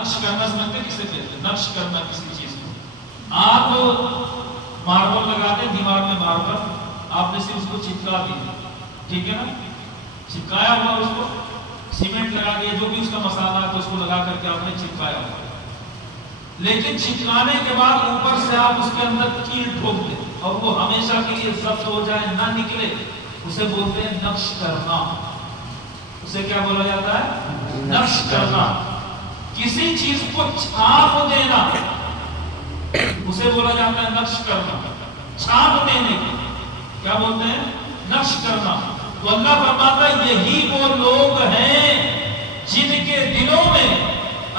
نقش کرنا سمجھتے کسے کہتے ہیں؟ نقش کرنا کسی چیز کو. آپ ماربل لگاتے ہیں دیوار میں، ماربل آپ نے صرف اس کو چپکا دیا، ٹھیک ہے نا، چپکایا ہوا، اس کو سیمنٹ لگا دیا، جو بھی اس کا مسالہ ہے تو اس کو لگا کر کے آپ نے چپکایا ہوا. لیکن چپکانے کے بعد اوپر سے آپ اس کے اندر کیل ٹھوک دیں اور وہ ہمیشہ کے لیے ضبط ہو جائے، نہ نکلے، اسے بولتے ہیں نقش کرنا. اسے کیا بولا جاتا ہے؟ نقش کرنا. کسی چیز کو چھاپ دینا اسے بولا جاتا ہے نقش کرنا. چھاپ دینے کی کیا بولتے ہیں؟ نقش کرنا. تو اللہ فرماتا ہے یہی وہ لوگ ہیں جن کے دلوں میں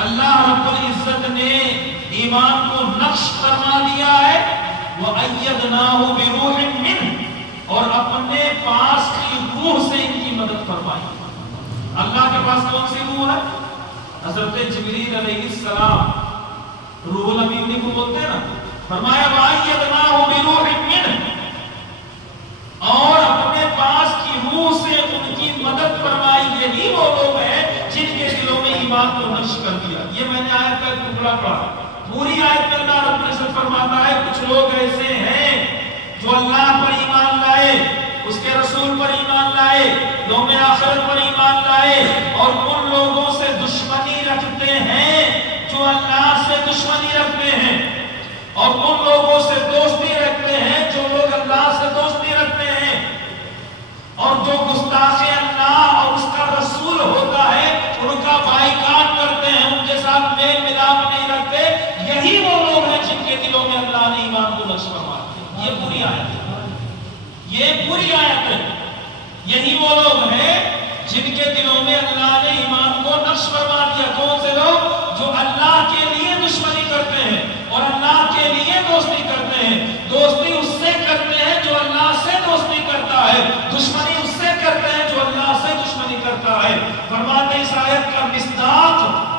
اللہ رب العزت نے ایمان کو نقش فرما دیا ہے. وَأَيَّدْنَاهُ بِرُوحٍ مِّنْهُ، اور اپنے پاس کی روح سے ان کی مدد فرمائی. اللہ کے پاس کون سی روح ہے؟ حضرت جبریل علیہ السلام، روح الامین انہیں کو بولتے ہیں نا. فرمایا وَأَيَّدْنَاهُ بِرُوحٍ مِّنْهُ، اور اپنے پاس کی روح سے ان کی مدد فرمائی. یہی وہ لوگ ہیں جن کے دلوں میں ایمان کو نقش کر دیا. یہ میں نے آیت کا ٹکڑا پڑھا. پوری آیت میں اللہ رب العزت فرماتا ہے کچھ لوگ ایسے ہیں جو اللہ پر ایمان لائے، اس کے رسول پر ایمان لائے، یوم آخرت پر ایمان لائے، اور ان لوگوں سے دشمنی رکھتے ہیں جو اللہ سے دشمنی رکھتے ہیں، اور ان لوگوں سے دوستی رکھتے ہیں جو لوگ اللہ سے دوستی رکھتے ہیں، اور جو گستاخ اللہ اور اس کا رسول ہوتا ہے ان کا بائیکاٹ کرتے ہیں، ان کے ساتھ میل ملاپ نہیں رکھتے. یہی وہ لوگ ہیں جن کے دلوں میں اللہ نے ایمان کو نقش فرما دیا. یہ پوری آیت ہے، یہ پوری آیت ہے. یہی وہ لوگ ہیں جن کے دلوں میں اللہ نے ایمان کو نقش فرما دیا. کون سے لوگ؟ جو اللہ کے لیے دشمنی کرتے ہیں اور اللہ کے لیے دوستی کرتے ہیں. دوستی اس سے کرتے ہیں جو اللہ سے دوستی کرتا ہے، دشمنی اس سے کرتے ہیں جو اللہ سے دشمنی کرتا ہے. فرماتے ہیں اس آیت کا مصداق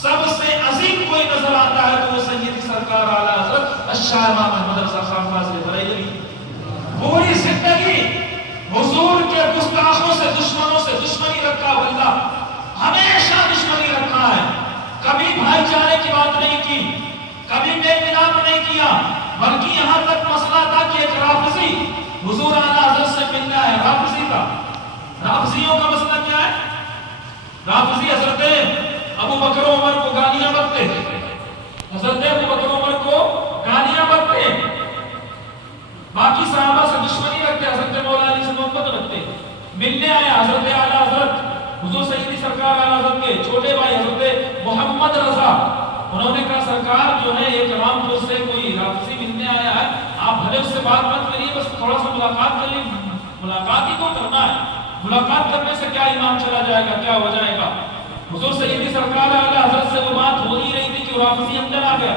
سب سے عظیم کوئی نظر آتا ہے تو وہ سید سرکار اعلیٰ حضرت الشاہ امام احمد رضا خان فاضل بریلوی. پوری زندگی حضور کے گستاخوں سے، دشمنوں سے دشمنی رکھا. اللہ ہمیشہ دشمنی رکھا ہے. کبھی بھائی چارے کی بات نہیں کی، کبھی میل ملاپ نہیں کیا، بلکہ یہاں تک مسئلہ تھا کہ ایک رافضی حضور اعلیٰ حضرت سے ملنا ہے. رافضی کا، رافضیوں کا مسئلہ کیا ہے؟ رافضی حضرت ابو بکر و عمر کو گالیاں بکتے، حضرت ابو بکر و عمر کو گالیاں بکتے، باقی صحابہ سے دشمنی رکھتے، حضرت مولا علی سے محبت رکھتے. ملنے آئے حضرت اعلیٰ حضرت حضور سیدی سرکار اعلیٰ حضرت کے چھوٹے بھائی حضرت محمد رضا. انہوں نے کہا سرکار جو ہے ایک عوام کو سے کوئی رافضی ملنے آیا ہے، آپ بھلے اس سے بات مت کریے، بس تھوڑا سا ملاقات کر لیں. ملاقات ہی تو کرنا ہے، ملاقات کرنے سے کیا ایمان چلا جائے گا، کیا ہو جائے گا. حضور سیدی سرکار اعلیٰ حضرت سے وہ بات ہو ہی رہی تھی کہ رافضی اندر آ گیا.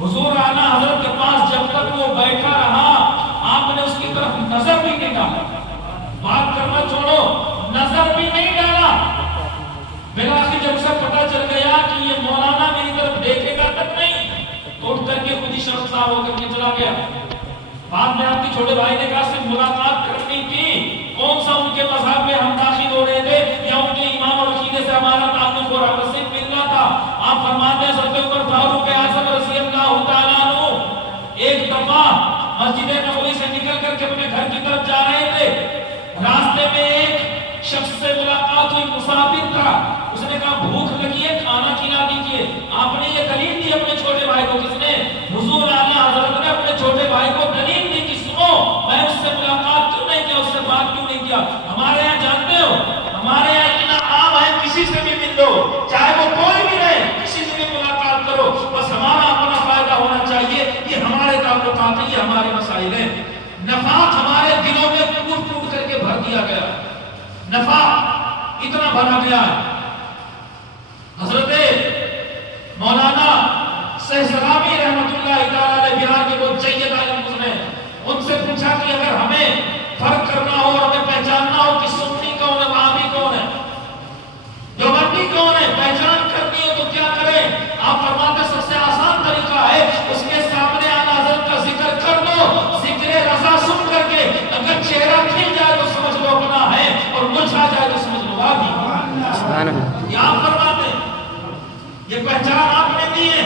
حضور اعلیٰ حضرت کے پاس جب تک وہ بیٹھا رہا آپ نے اس کی طرف نظر بھی نہیں ڈالا. بات کرنا چھوڑو، نظر بھی نہیں ڈالا. بلاخر جب اسے پتا چل گیا کہ یہ مولانا میری طرف دیکھے گا تک نہیں تو اٹھ کر کے خود ہی شرمسار ہو کر کے چلا گیا. بعد میں آپ کے چھوٹے بھائی نے کہا صرف ملاقات کرنی تھی، کون سا ان کے مذہب میں ہم داخل ہو رہے تھے یا ان کے ایمان اور عقیدے سے ہمارا تعلق ہو رہا تھا، صرف ملنا تھا. آپ فرماتے ہیں حضرت عمر فاروق اعظم رضی اللہ تعالیٰ عنہ ایک دفعہ مسجد نبوی سے نکل کر کے اپنے گھر کی طرف جا رہے تھے. راستے میں ایک شخص سے ملاقات ہوئی، مسافر تھا. اس نے کہا بھوک لگی ہے، کھانا کھلا دیجیے. آپ نے یہ دلیل دی اپنے چھوٹے بھائی کو. کس نے؟ حضور اعلیٰ حضرت نے اپنے چھوٹے بھائی کو دلیل دی کہ سنو میں اس سے ملاقات کیوں نہیں کیا، اس سے بات کیوں نہیں کیا. ہمارے یہاں جانتے ہو ہمارے یہاں اتنا عام ہے کسی سے بھی مل لو، چاہے وہ کوئی بھی رہے، کسی سے بھی ملاقات کرو، بس ہمارا اپنا فائدہ ہونا چاہیے. یہ ہمارے تعلقات ہیں، یہ ہمارے مسائل ہیں. نفاق ہمارے دلوں میں ٹوٹ ٹوٹ کر کے بھر دیا گیا، نفاق اتنا بھرا گیا ہے. حضرت مولانا سہسرامی رحمت اللہ تعالی علیہ بہار کے وہ جید عالم گزرے، ان سے پوچھا کہ اگر ہمیں فرق کرنا ہو اور ہمیں پہچاننا ہو کہ سنی کون ہے، وہابی کون ہے، دیوبندی کون ہے، پہچان کرنی ہو تو کیا کریں؟ آپ فرماتے سب سے آسان طریقہ ہے اس کے سامنے اعلیٰ حضرت کا ذکر کر لو، ذکر رضا سن کر کے اگر چہرہ کھل جائے تو سمجھ لو اپنا ہے اور مرجھا جائے تو سمجھ لو وہابی. یہ آپ فرماتے ہیں یہ پہچان آپ نے دی ہے.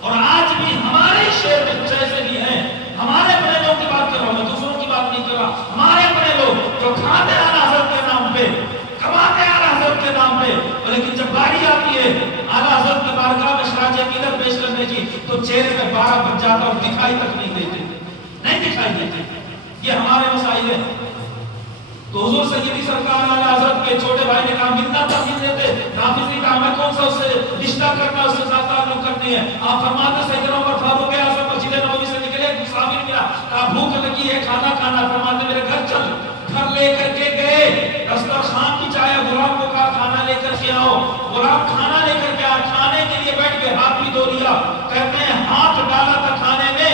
اور آج بھی ہمارے شہر میں کچھ ایسے بھی ہیں, ہمارے اپنے لوگ کی بات کر رہا ہوں میں, دوسروں کی بات نہیں کر رہا, ہمارے اپنے لوگ جو کھاتے ہیں اعلیٰ حضرت کے نام پہ, کماتے ہیں اعلیٰ حضرت کے نام پہ, لیکن جب باری آتی ہے اعلیٰ حضرت کے بارگاہ میں شراج عقیدت پیش کرنے کی تو چہرے میں 12 بج جاتا اور دکھائی تک نہیں دیتے, نہیں دکھائی دیتے. یہ ہمارے مسائل ہیں. تو حضور سیدی سرکار اعلیٰ حضرت کے چھوٹے بھائی نے کہا ملنا تھا مل لیتے, نافذ نے کہا میں کون سا اس سے رشتہ کرنا, اس کے ساتھ تعلق کرنی ہے. آپ فرماتے سیدنا عمر فاروق اعظم مسجد نبوی سے نکلے, ایک مسافر ملا, کہا بھوک لگی ہے کھانا کھانا, فرماتے میرے گھر چل. گھر لے کر کے گئے, دسترخوان بچھایا, غلام کو کہا کھانا لے کر کے آؤ. غلام کھانا لے کر کے آیا, کھانے کے لیے بیٹھ گئے, ہاتھ بھی دھو لیا. کہتے ہیں ہاتھ ڈالا تھا کھانے میں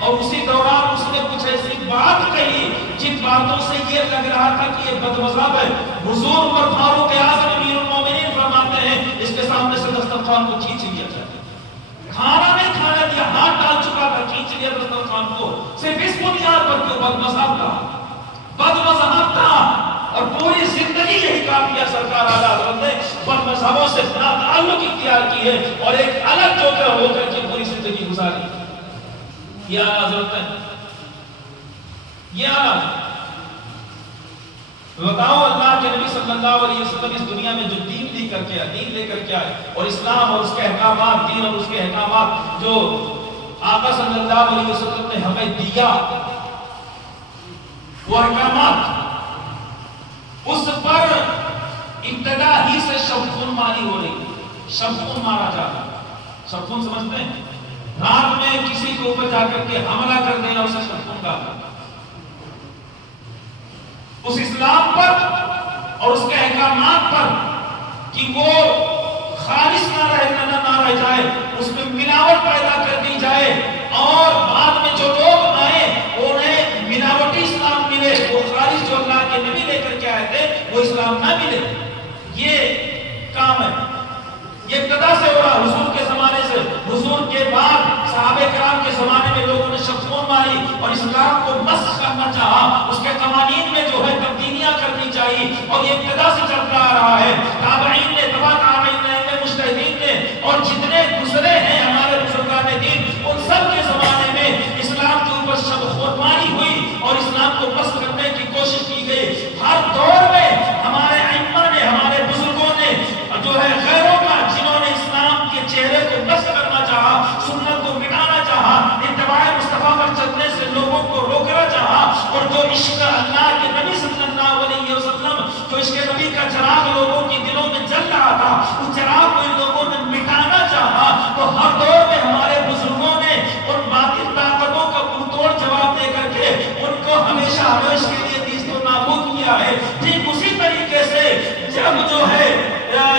اور اسی دوران اس نے کچھ ایسی بات کہی جن باتوں سے یہ لگ رہا تھا کہ یہ بدمذہب ہے. حضور عمر فاروق اعظم امیر المومنین فرماتے ہیں اس کے سامنے سے دسترخوان کو کھینچ لیا جائے. کھانا نہیں کھانے دیا, ہاتھ ڈال چکا تھا, کھینچ لیا دسترخوان کو, صرف اس بنیاد پر کہ بدمذہب تھا, بدمذہب تھا. اور پوری زندگی یہی کام کیا سرکار اعلیٰ حضرت نے, بدمذہبوں سے تعلق اختیار کی ہے اور ایک الگ جوکر ہو کر کے پوری زندگی گزاری. یہ اعلیٰ حضرت ہے, یہ اعلیٰ حضرت. بتاؤ اللہ کے نبی صلی اللہ علیہ وسلم اس دنیا میں جو دین لے کر کے آئے, دین لے کر کے آئے, اور اسلام اور اس کے احکامات, دین اور اس کے احکامات جو آقا صلی اللہ علیہ وسلم نے ہمیں دیا, وہ احکامات, اس پر ابتدا ہی سے شبخون ماری ہو رہی. شبخون مارا جا رہا. شبخون سمجھتے ہیں؟ رات میں کسی کے اوپر جا کر کے حملہ کر دینا, اسے شبخون کہا. اس اسلام پر اور اس کے احکامات پر کہ وہ خالص نہ رہ جائے, اس میں ملاوٹ پیدا کر دی جائے, اور بعد میں جو لوگ آئے انہیں ملاوٹی اسلام ملے, وہ خالص جو اللہ کے نبی لے کر کے آئے تھے وہ اسلام نہ ملے. یہ کام ہے, یہ ابتدا سے ہو رہا حضور کے زمانے سے. حضور کے بعد صحابہ کرام کے زمانے میں لوگوں نے شبخون ماری اور اسلام کو مسخ کرنا چاہا, اس کے قوانین میں جو ہے تبدیلیاں کرنی چاہیے, اور یہ ابتدا سے چلتا آ رہا ہے. تابعین نے, تبع تابعین نے, مجتہدین نے, اور جتنے گزرے ہیں ہمارے بزرگان دین, ان سب کے زمانے میں اسلام کے اوپر شبخون ماری ہوئی اور اسلام کو مسخ کرنے کی کوشش کی گئی. ہر دور میں ہمارے ائمہ نے, ہمارے بزرگوں نے جو ہے غیروں کا, جنہوں نے اسلام کے چہرے کو مسخ کرنا چاہا, سنت کو مٹانا چاہا, اتباع مصطفیٰ پر چلنے سے لوگوں کو روکنا چاہا, اور جو عشق اللہ کے نبی صلی اللہ علیہ وسلم, جو عشق نبی کا چراغ لوگوں کے دلوں میں جل رہا تھا, اس چراغ کو ان لوگوں نے مٹانا چاہا. تو ہر دور میں ہمارے بزرگوں نے ان باطل طاقتوں کا منہ توڑ جواب دے کر کے ان کو ہمیشہ ہمیشہ کے لیے نیست و نابود کیا ہے. ٹھیک اسی طریقے سے جب جو ہے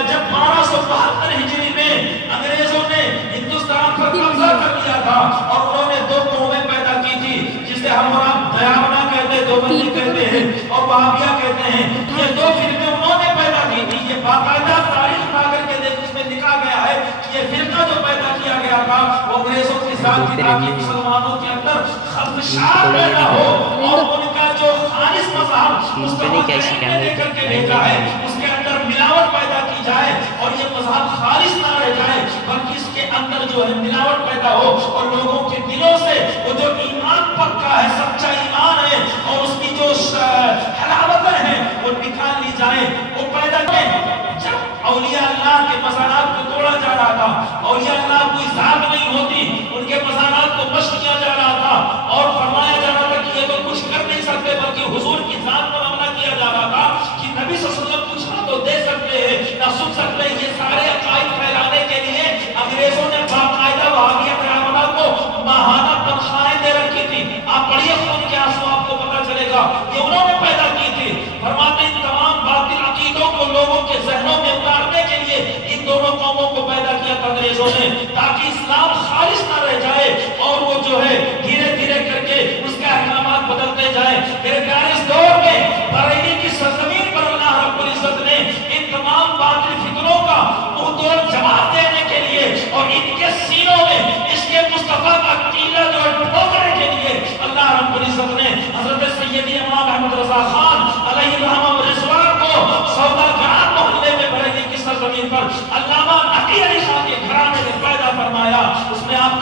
جب 1272 ہجری میں انگریزوں نے ہندوستان پر قبضہ کر لیا تھا اور انہوں نے 2 قومیں پیدا کی تھی, جسے ہم دیابنا کہتے ہیں, دیوبندی کہتے ہیں, اور وہابیہ کہتے ہیں. یہ 2 فرقے انہوں نے پیدا کی تھی. یہ باقاعدہ تاریخ اٹھا کر کے دیکھ, اس میں لکھا گیا ہے کہ یہ فرقہ جو پیدا کیا گیا تھا وہ انگریزوں کے ساتھ تھی تاکہ مسلمانوں کے اندر خدشات پیدا ہو, اور ان کا جو خالص مذہب مصطفیٰ نے لے کر کے بھیجا ہے اس کے اندر ملاوٹ پیدا کی جائے, اور یہ مذہب خالص نہ رہ جائے بلکہ اس کے اندر جو ہے ملاوٹ پیدا ہو, اور لوگوں کے دلوں سے وہ جو ایمان پکا ہے, سچا ایمان ہے, اور اس کی جو حلاوتیں ہیں وہ نکال لی جائیں, وہ پیدا کریں. جب اولیاء اللہ کے مزارات کو توڑا جا رہا تھا, اولیاء اللہ کوئی ذات نہیں ہوتی, ان کے مزارات کو بش کیا جا رہا تھا, اور فرمایا جا رہا تھا کہ یہ تو کچھ کر نہیں سکتے, بلکہ حضور کی ذات پر حملہ کیا جا رہا تھا کہ نبی صلی اللہ علیہ وسلم کچھ نہ تو دے سکتے ہیں نہ سن سکتے ہیں. یہ سارے عقائد پھیلانے کے لیے انگریزوں نے باقاعدہ وہابیہ کرامہ کو ماہانہ تنخواہیں دے رکھی تھی. آپ پڑھیے خون کے آنسو, آپ کو پتہ چلے گا, یہ انہوں نے پیدا کی تھی. فرماتے ہیں تمام باطل عقیدوں کو لوگوں کے ذہنوں میں اتارنے کے لیے ان دونوں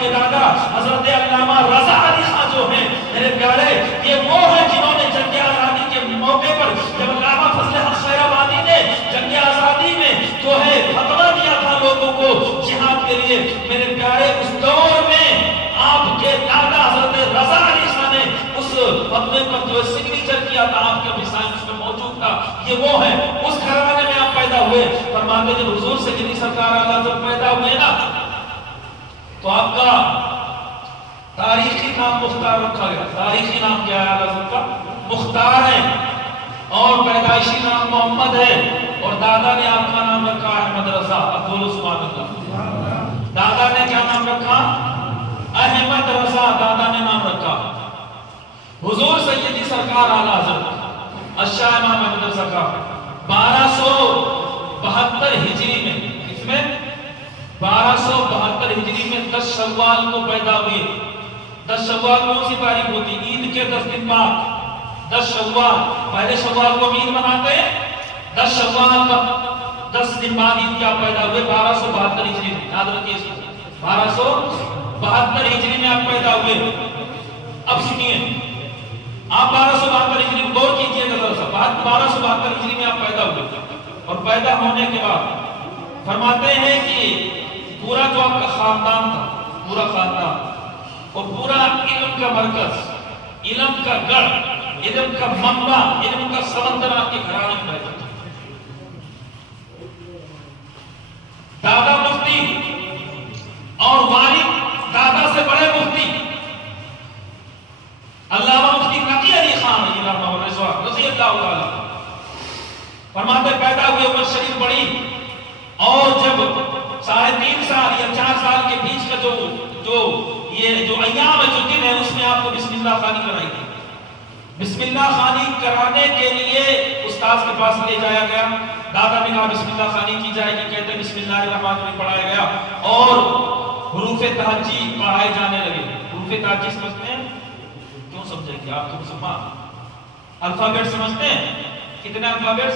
کے دادا حضرت علامہ رضا علی خان جو ہیں میرے پیارے، یہ وہ ہیں جنہوں نے جنگ آزادی کے موقع پر جب علامہ فضل حق خیرآبادی نے جنگ آزادی میں جو ہے فتویٰ دیا تھا لوگوں کو جہاد کے لیے، میرے پیارے اس دور میں آپ کے دادا حضرت رضا علی خان نے اس فتوے پر جو سگنیچر کیا تھا، آپ کا بھی سائن اس میں موجود تھا۔ یہ وہ ہے، اس گھرانے میں آپ پیدا ہوئے۔ فرماتے جب حضور سیدی سرکار اعلیٰ حضرت پیدا ہوئے نا تو آپ کا تاریخی نام مختار رکھا گیا۔ تاریخی نام کیا ہے اعلیٰ حضرت کا؟ مختار ہے، اور پیدائشی نام محمد ہے، اور دادا نے آپ کا نام رکھا احمد رضا۔ اب بولو سبحان اللہ۔ دادا نے کیا نام رکھا؟ احمد رضا دادا نے نام رکھا۔ حضور سیدی سرکار اعلیٰ حضرت الشاہ امام احمد رضا کا 1272 ہجری میں، اس میں 1272 ہجری میں 10 شوال کو پیدا ہوئے۔ 10 شوال کون سی تاریخ ہوتی؟ عید کے 10 دن بعد 10 شوال، پہلے شوال کو عید مناتے ہیں، 10 شوال کا 10 دن بعد عید کیا پیدا ہوئے؟ 1272 ہجری میں، یاد رکھیے اس کو، 1272 ہجری میں آپ پیدا ہوئے۔ اب سنیے، آپ 1272 ہجری میں غور کیجئے گا ذرا سا، 1272 ہجری میں آپ پیدا ہوئے، اور پیدا ہونے کے بعد فرماتے ہیں کہ پورا جو آپ کا خاندان تھا، پورا خاندان اور پورا علم کا مرکز، علم کا گڑھ، علم کا منبع، علم کا سمندر آپ کے گھرانے میں پیدا تھا۔ دادا مفتی اور والد دادا سے بڑے مفتی علامہ مفتی نقی علی خان رضی اللہ تعالی فرماتے پیدا ہوئے، عمر شریف بڑی، اور جب 3.5 سال یا 4 سال کے بیچ کا جو ایام ہے، جو دن ہے، اس میں آپ کو بسم اللہ خوانی کرائی گئی۔ بسم اللہ خوانی کرانے کے لیے استاذ کے پاس لے جایا گیا۔ دادا نے کہا بسم اللہ خوانی کی جائے گی، کہتے بسم اللہ الرحمن الرحیم پڑھایا گیا، اور حروف تہجی پڑھائے جانے لگے۔ حروف تہجی سمجھتے ہیں؟ کیوں سمجھیں گے آپ تو مسلمان؟ الفابیٹ سمجھتے ہیں؟ کتنے الفابیٹ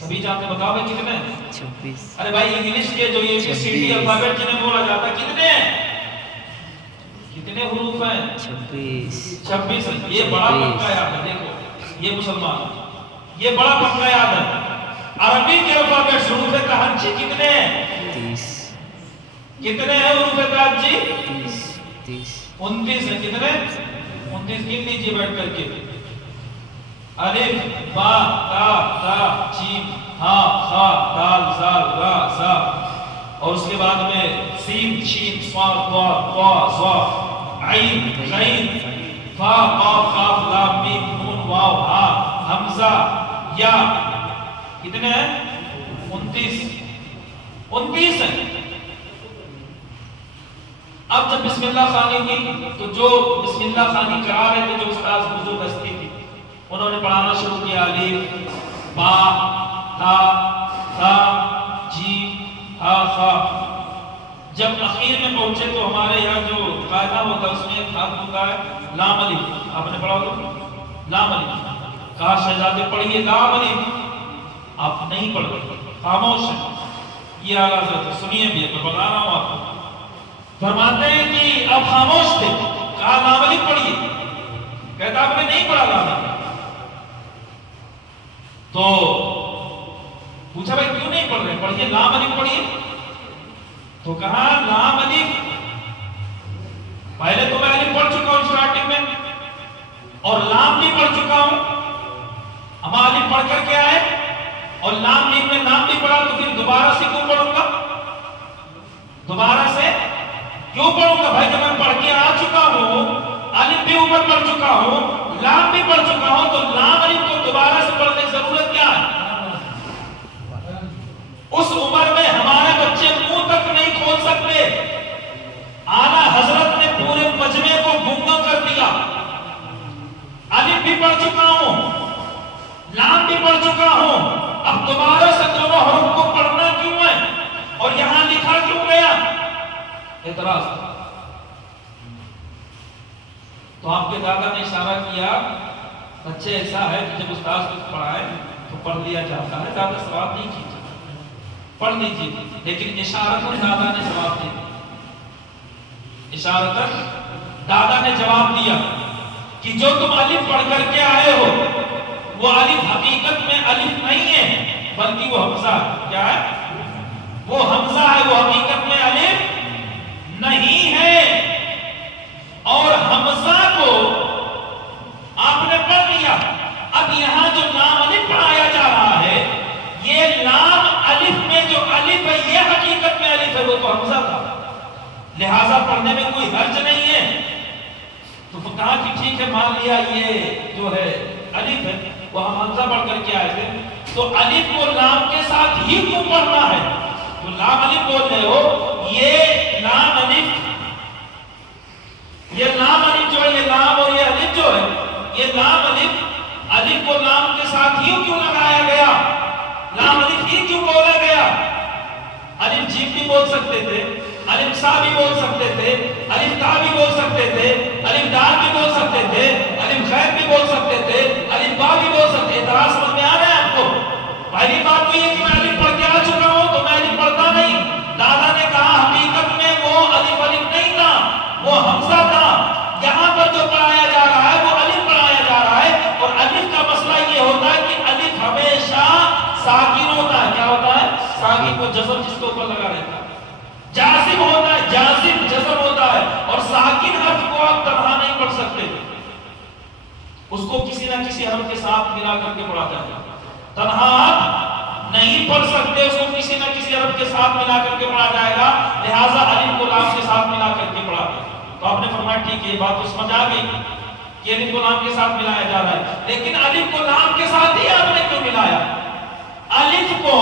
سبھی جانتے؟ بتاؤ بھائی کتنے؟ 26۔ ارے بھائی انگلش کے جو یہ ABCD الفابیٹ جنہیں بولا جاتا ہے، کتنے ہیں؟ کتنے حروف ہیں؟ 26۔ یہ بڑا پکا یاد ہے، دیکھو یہ مسلمان، یہ بڑا پکا یاد ہے۔ عربی کے الفابیٹ حروف تہجی کتنے ہیں؟ 30۔ کتنے ہیں حروف تہجی؟ 30۔ 29 ہیں۔ کتنے؟ 29 گن لیجیے بیٹھ کر کے۔ الف با تا تا جیم ہا خا دال زال را زا، اور اس کے بعد میں سین شین صاد ضاد طا ظا عین غین فا قاف قاف لام میم نون واو ہا حمزہ یا۔ کتنے ہیں؟ 29 ہیں۔ اب جب بسم اللہ خوانی کی تو جو بسم اللہ خوانی کرا رہے تھے، جو استاذ بزرگ ہستی تھی، انہوں نے پڑھانا شروع کیا، الف با تا تا جیم ہا خا۔ جب اخیر میں پہنچے تو ہمارے یہاں جو قاعدہ ہوتا ہے اس میں ایک خط ہوتا ہے لام الف، آپ نے پڑھا ہوگا لام الف، کہا شہزادے پڑھیے لام الف، آپ نہیں پڑھ رہے، خاموش ہیں۔ یہ اعلیٰ حضرت سنیے بھی، میں بتا رہا ہوں آپ کو۔ فرماتے ہیں کہ اب خاموش تھے، کہا لام الف پڑھیے، کہتا آپ نے نہیں پڑھا لام الف، تو پوچھا بھائی کیوں نہیں پڑھ رہے؟ پڑھیے لام الف پڑھیے، تو کہا لام الف پہلے تو میں الف پڑھ چکا ہوں سٹارٹنگ میں، اور لام بھی پڑھ چکا ہوں، اب الف پڑھ کر کے آئے اور لام میم میں نام بھی پڑھا، تو پھر دوبارہ سے کیوں پڑھوں گا؟ دوبارہ سے کیوں پڑھوں گا بھائی؟ جب میں پڑھ کے آ چکا ہوں، الف بھی اوپر پڑھ چکا ہوں، لام بھی پڑھ چکا ہوں، تو لام الف کو دوبارہ سے پڑھنے کی ضرورت کیا ہے؟ اس عمر میں ہمارے بچے منہ تک نہیں کھول سکتے، اعلیٰ حضرت نے پورے مجمع کو گنگا کر دیا۔ الف بھی پڑھ چکا ہوں، لام بھی پڑھ چکا ہوں، اب دوبارہ سے دونوں حروف کو پڑھنا کیوں ہے اور یہاں لکھا کیوں گیا؟ اعتراض۔ تو آپ کے دادا نے اشارہ کیا، بچے ایسا ہے کہ جب استاذ کچھ پڑھائے تو پڑھ لیا جاتا ہے، زیادہ ثواب نہیں کیجیے، پڑھ لیجیے، لیکن اشارتاً دادا نے جواب دے دیا۔ اشارتن دادا نے جواب دیا کہ جو تم الف پڑھ کر کے آئے ہو وہ الف حقیقت میں الف نہیں ہے بلکہ وہ حمزہ ہے. کیا ہے؟ وہ حمزہ ہے، وہ حقیقت میں الف نہیں ہے. اور حمزہ کو آپ نے پڑھ لیا. اب یہاں جو لام الف پڑھایا جا رہا ہے، یہ لام الف میں جو الف ہے یہ حقیقت میں الف ہے، وہ تو حمزہ تھا، لہذا پڑھنے میں کوئی حرج نہیں ہے. تو کہا کہ ٹھیک ہے، مان لیا یہ جو ہے الف ہے، وہ ہم حمزہ پڑھ کر کے آئے تھے، تو الف کو لام کے ساتھ ہی کیوں پڑھنا ہے؟ جو لام الف بول رہے ہو، یہ لام الف جو ہے، یہ لام اور یہ الف جو ہے، یہ لام الف کو لام کے ساتھ ہی کیوں لگایا گیا؟ لام الف ہی کیوں بولا گیا؟ الف جیم بھی بول سکتے تھے، الف سا بھی بول سکتے تھے، الف تا بھی بول سکتے تھے، الف دال بھی بول سکتے تھے، الف خیر بھی بول سکتے تھے، الف با بھی بول سکتے تھے. اعتراض سمجھ میں آ رہا ہے آپ کو؟ پہلی بات تو یہ کہ میں الف پڑھ کے آ چکا ہوں تو میں الف پڑھتا نہیں. دادا نے کہا حقیقت میں وہ الف نہیں تھا، وہ حمزہ تھا. یہاں پر جو پڑھایا جا رہا ہے وہ الف پڑھایا جا رہا ہے. اور الف کا مسئلہ یہ ہوتا ہے کہ الف ہمیشہ ساکن ہوتا ہے. کیا ہوتا ہے؟ ساکن کو جزم جس کے اوپر لگا رہتا ہے، جازم ہوتا ہے، جازم جزم ہوتا ہے. اور ساکن حرف کو آپ تنہا نہیں پڑھ سکتے، اس کو کسی نہ کسی حرف کے ساتھ ملا کر کے پڑھا جائے گا. تنہا آپ نہیں پڑھ سکتے، اس کو کسی نہ کسی حرف کے ساتھ ملا کر کے پڑھا جائے گا. لہٰذا الف کو لام کے ساتھ ملا کر کے پڑھا گیا. تو آپ نے فرمایا ٹھیک ہے، بات تو سمجھ آ گئی کہ الف کو لام کے ساتھ ملایا جا رہا ہے. لیکن الف کو لام کے ساتھ ہی آپ نے کیوں ملایا؟ الف کو،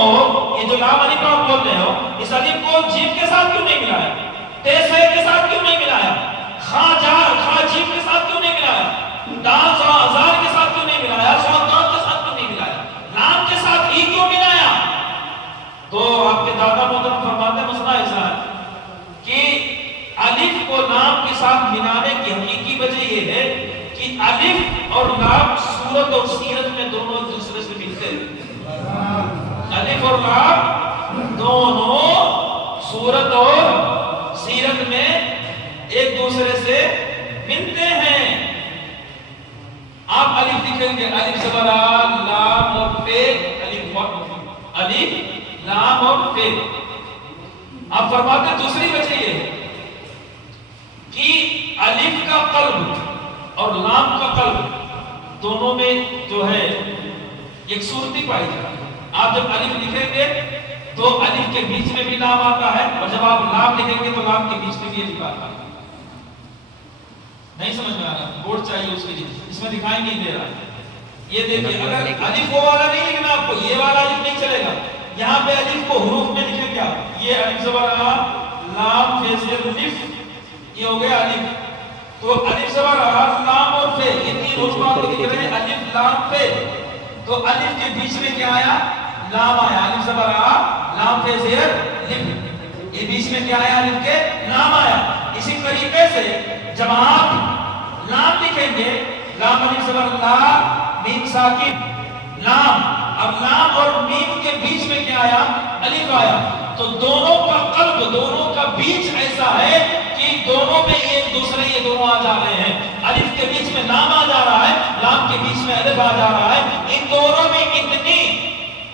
یہ جو لام الف آپ بول رہے ہو، اس الف کو جیم کے ساتھ کیوں نہیں ملایا؟ تے سے کے ساتھ کیوں نہیں ملایا؟ خا جار خا جیم کے ساتھ کیوں نہیں ملایا؟ دال زا ازار کے ساتھ کیوں نہیں ملایا؟ صاد دال کے ساتھ کیوں نہیں ملایا؟ لام کے ساتھ ہی کیوں ملایا؟ تو آپ کے دادا محترم فرماتے ہیں مسئلہ ایسا ہے کہ الف کو لام کے ساتھ ملانے کی حقیقی وجہ یہ ہے کہ الف اور لام صورت اور سیرت میں دونوں ایک دوسرے سے ملتے ہیں. الف اور لام دونوں صورت اور سیرت میں ایک دوسرے سے ملتے ہیں. آپ الف لکھیں گے، الف زبر آ، لام اور پے، الف لام اور پے. آپ فرماتے ہیں دوسری وجہ یہ ہے کہ الف کا قلب اور لام کا قلب دونوں میں جو ہے ایک صورتی پائی جاتی ہے. آپ جب الف لکھیں گے تو الف کے بیچ میں بھی لام آتا ہے، اور جب آپ لام لکھیں گے تو لام کے بیچ میں بھی الف آتا ہے. نہیں سمجھ میں آ رہا؟ بورڈ چاہیے اس کے لیے، اس میں دکھائی نہیں دے رہا ہے. یہ دیکھیں، اگر الف وہ والا نہیں لکھنا آپ کو، یہ والا الف نہیں چلے گا. یہاں پہ الف کو حروف میں لکھیں کیا؟ یہ الف زبر آ، لام پے زیر الف، یہ ہو گیا الف. تو الف زبر آ، لام اور پے، یہ تین حروف آپ کو دکھ رہے ہیں، الف لام پے. تو الف کے بیچ میں کیا آیا؟ لام آیا. الف زبر آ، لام پے زیر الف، یہ بیچ میں کیا آیا؟ الف کے لام آیا. اسی طریقے سے جب آپ لام لکھیں گے، لام الف زبر لا، میم ساکن لام. اب لام اور میم کے بیچ میں کیا آیا؟ الف آیا. تو دونوں کا قلب، دونوں کا بیچ ایسا ہے کہ دونوں میں ایک دوسرے، یہ دونوں آ جا رہے ہیں. الف کے بیچ میں لام آ جا رہا ہے، لام کے بیچ میں الف آ جا رہا ہے. ان دونوں میں اتنی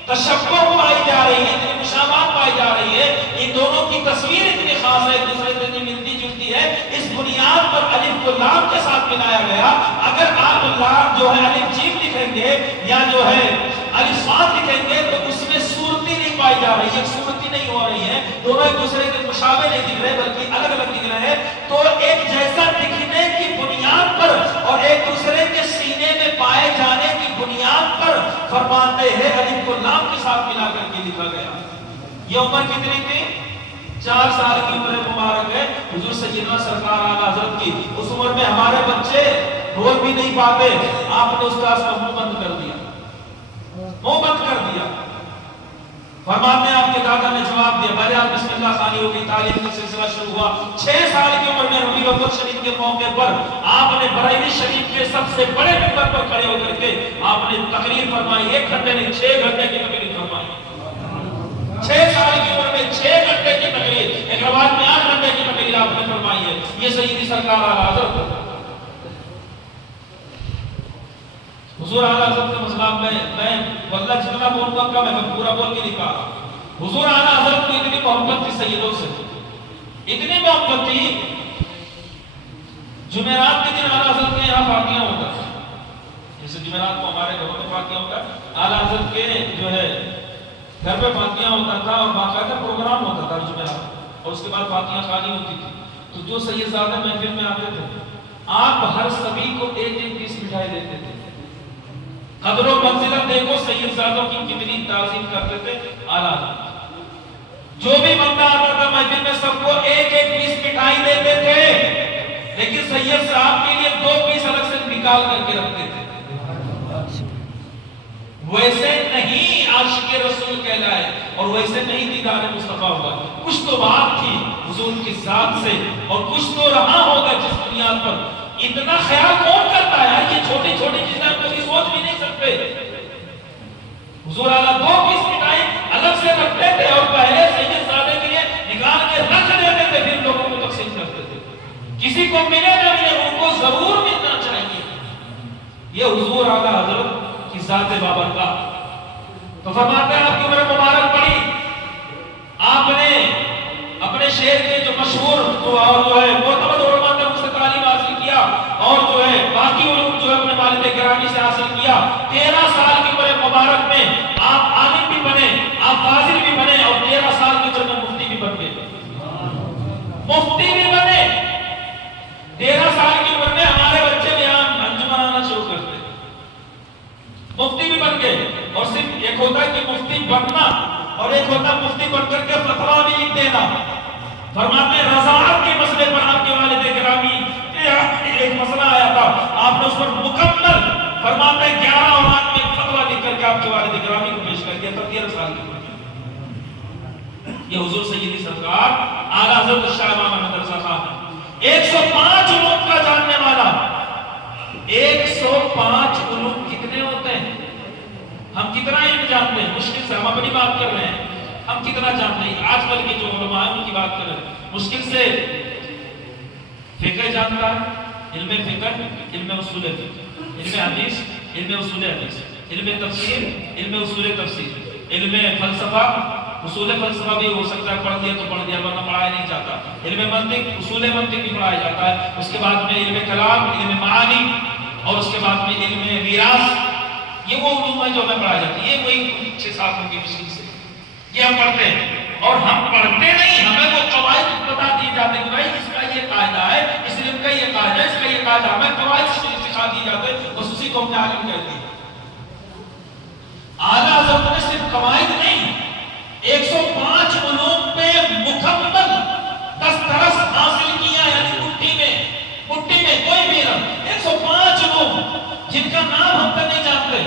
تشبہ پائی جا رہی ہے، اتنی مشابہت پائی جا رہی ہے، ان دونوں کی تصویر اتنی خاص ہے، ایک دوسرے سے اتنی ملتی جلتی ہے. اس بنیاد پر الف کو لام کے ساتھ ملایا گیا. اگر آپ لام جو ہے الف جیم لکھیں گے یا جو ہے الف صاد لکھیں گے تو اس میں صورتی نہیں پائی جا رہی ہے، صورتی نہیں ہو رہی ہے. دونوں ایک دوسرے کے مشابہ نہیں دکھ رہے بلکہ الگ الگ دکھ رہے ہیں. تو ایک جیسا دکھنے کی بنیاد پر اور ایک دوسرے کے سینے میں پائے جانے کی بنیاد پر فرماتے ہیں الف کو لام کے ساتھ ملا کر کے لکھا گیا. یہ عمر کتنی تھی؟ 4 سال کی عمر مبارک ہے حضور سیدنا سرکار اعلیٰ حضرت کی. اس عمر میں ہمارے بچے بول بھی نہیں پاتے، آپ نے استاذ کا منہ بند کر دیا، منہ بند کر دیا. فرماتے ہیں آپ کے دادا نے جواب دیا. بہرحال بسم اللہ خانی ہو گئی، تعلیم کا سلسلہ شروع ہوا. 6 سال کی عمر میں ربیع الاول شریف کے موقع پر آپ نے بریلی شریف کے سب سے بڑے منبر پر کھڑے ہو کر کے آپ نے تقریر فرمائی. 1 گھنٹے نہیں، 6 گھنٹے کی تقریر فرمائی. 6 سال کی عمر میں 6 گھنٹے کی تقریر، ایک روایت میں 8 گھنٹے کی تقریر آپ نے فرمائی ہے. یہ سیدی سرکار اعلیٰ حضرت حضور اعلیٰ حضرت کا مسئلہ میں واللہ جتنا بولوں گا کم ہے، میں پورا بول کے نہیں کہا رہا۔ حضور اعلیٰ حضرت کو اتنی محبت تھی سیدوں سے، اتنی محبت تھی، جمعرات کے دن اعلیٰ حضرت کے یہاں فاتحہ ہوتا ہے، جیسے جمعرات کو ہمارے گھروں میں فاتحہ ہوتا ہے، اعلیٰ حضرت کے جو ہے گھر پہ فاتحہ ہوتا تھا اور باقاعدہ پروگرام ہوتا تھا جمعرات، اور اس کے بعد فاتحہ خانی ہوتی تھی۔ تو جو سیدزادے محفل میں آتے تھے، آپ ہر سبھی کو ایک ایک پیس مٹھائی دیتے تھے۔ قدر و منزلت دیکھو سیدزادوں کی کتنی تعظیم کرتے تھے اعلیٰ حضرت۔ جو بھی بندہ آتا تھا محفل میں سب کو ایک ایک پیس مٹھائی دیتے تھے، لیکن سید صاحب کے لیے 2 پیس الگ سے نکال کر کے رکھتے تھے۔ ویسے نہیں عاشق رسول کہلائے اور ویسے نہیں دیدار مصطفیٰ ہوا۔ کچھ تو بات تھی حضور کی ذات سے اور کچھ تو رہا ہوگا جس بنیاد پر۔ اتنا خیال کون کرتا ہے؟ یہ چھوٹی چھوٹی چیزیں ہم کبھی سوچ بھی نہیں سکتے۔ حضور اعلیٰ 2 پیس مٹھائی الگ سے رکھتے تھے اور پہلے سید زادے کے لیے نکال کے رکھ دیتے تھے، پھر لوگوں کو تقسیم کرتے تھے۔ کسی کو ملے نہ ملے ان کو ضرور ملنا چاہیے۔ یہ حضور اعلیٰ حضرت کی ذات بابرکات۔ تو فرماتے ہیں آپ کی عمر مبارک پڑی، آپ نے اپنے شہر کے جو مشہور اور جو ہے معتمد علماء نے ان سے تعلیم حاصل کیا اور جو ہے باقی علوم جو ہے اپنے والد گرامی سے حاصل کیا۔ 13 سال کی عمر مبارک میں آپ عالم بھی بنے، آپ فاضل بھی بنے اور 13 سال کی عمر میں مفتی بھی بن گئے، مفتی بھی بنے۔ 13 سال کی عمر میں ہمارے بچے یہاں انجمن آنا شروع کرتے، مفتی بھی بن گئے۔ اور صرف ایک ہوتا ہے کہ مفتی بننا اور ایک ہوتا ہے مفتی بن کر کے فتویٰ بھی لکھ دینا۔ فرماتے ہیں رضاعت کے مسئلے پر آپ کے والد گرامی ایک مسئلہ آیا تھا، آپ نے اس پر مکمل فرماتے ہیں 11 اوراق میں فتویٰ لکھ کر کے آپ کے والد گرامی کو پیش کر دیا تھا 13 سال کی عمر میں۔ یہ حضور سیدی سرکار اعلیٰ حضرت شاہ امام احمد رضا خان 105 علوم کا جاننے والا۔ 105 علوم کتنے ہوتے ہیں؟ ہم کتنا علم جانتے ہیں؟ مشکل سے، ہم اپنی بات کر رہے ہیں، ہم کتنا جانتے ہیں؟ آج کل کے جو علماء ہیں ان کی بات کر رہے ہیں، مشکل سے فقہ جانتا ہے، علم فقہ، علم اصول فقہ، علم حدیث، علم اصول حدیث، علم تفسیر، علم اصول تفسیر، علم فلسفہ، اصول فلسفہ بھی ہو سکتا ہے پڑھ دیا تو پڑھ دیا ورنہ پڑھایا نہیں جاتا، علم منطق، اصول منطق بھی پڑھایا جاتا ہے، اس کے بعد میں علم کلام، علم معانی اور اس کے بعد میں علم میراث۔ یہ وہ علوم ہے جو ہمیں پڑھایا جاتا ہے، یہ وہی 6-7 ان کی مشکل سے یہ ہم پڑھتے ہیں اور ہم پڑھتے نہیں، ہمیں وہ قواعد بتا دی جاتے ہیں کہ بھائی اس کا یہ قاعدہ ہے، اس علم کا یہ قاعدہ ہے، اس کا یہ قاعدہ، ہمیں قواعد سکھا دی جاتے ہیں، بس اسی کو ہم نے عالم کہتے ہیں۔ اعلیٰ حضرت نے صرف قواعد نہیں، 105 علوم پہ مکمل دسترس حاصل کیا، یعنی مٹھی میں کوئی بھی علم، 105 علوم جن کا نام ہم تک نہیں جانتے،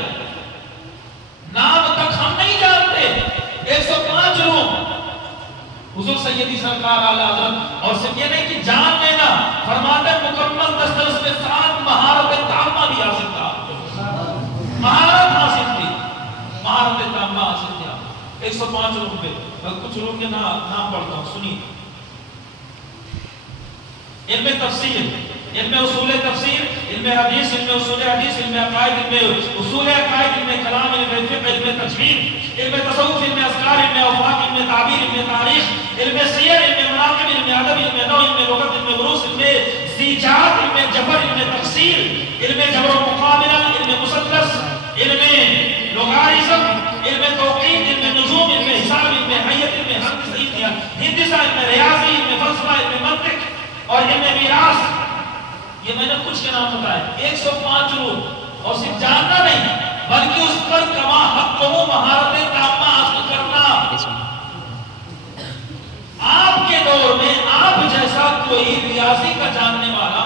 نام تک ہم نہیں جانتے، 105 علوم حضور سیدی سرکار اعلیٰ حضرت۔ اور صرف یہ نہیں کہ جان لینا، فرماتے مکمل دسترس میں 7 مہارت تامہ بھی حاصل تھا، مہارت حاصل تھی، مہارت تامہ حاصل تھا 105 علوم پہ۔ میں کچھ علوم کے نام پڑھتا ہوں، سنیے۔ علم تفسیر، علم اصول تفسیر، علم حدیث، علم اصول حدیث، علم عقائد، علم اصول عقائد، علم کلام، علم فقہ، علم تجوید، علم تصوف، علم اذکار، علم اوقات، علم تعبیر، علم تاریخ، علم سیر، علم مناقب، علم ادب، علم نحو، علم لغت، علم عروض، علم زیجات، علم جبر، علم تفسیر، علم جبر و مقابلہ، علم مثلث، علم لوگارزم، علم توقیت، علم نجوم، علم حساب، علم حیت، علم ہندسہ، علم ریاضی، علم فلسفہ، علم منطق اور علم میراث۔ یہ میں نے کچھ کے نام بتائے، 105 علوم، اور صرف جاننا نہیں بلکہ اس پر کما حق کو مہارت تامہ حاصل کرنا۔ آپ کے دور میں آپ جیسا کوئی ریاضی کا جاننے والا،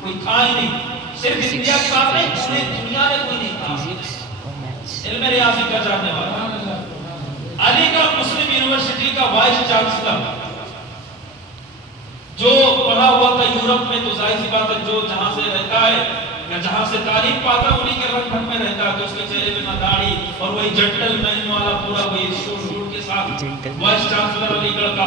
کوئی تھا ہی نہیں۔ صرف انڈیا کی بات نہیں، پوری دنیا میں کوئی نہیں تھا علم ریاضی کا جاننے والا۔ علی گڑھ مسلم یونیورسٹی کا وائس چانسلر جو پڑھا ہوا تھا یورپ میں، تو ظاہر سی بات ہے جو جہاں سے رہتا ہے یا جہاں سے تعلیم پاتا ہے انہی کے رنگ بھنگ میں رہتا ہے، تو اس کے چہرے پہ نہ داڑھی اور وہی جنٹل مین والا پورا وہی سوٹ کے ساتھ وائس چانسلر علی گڑھ کا،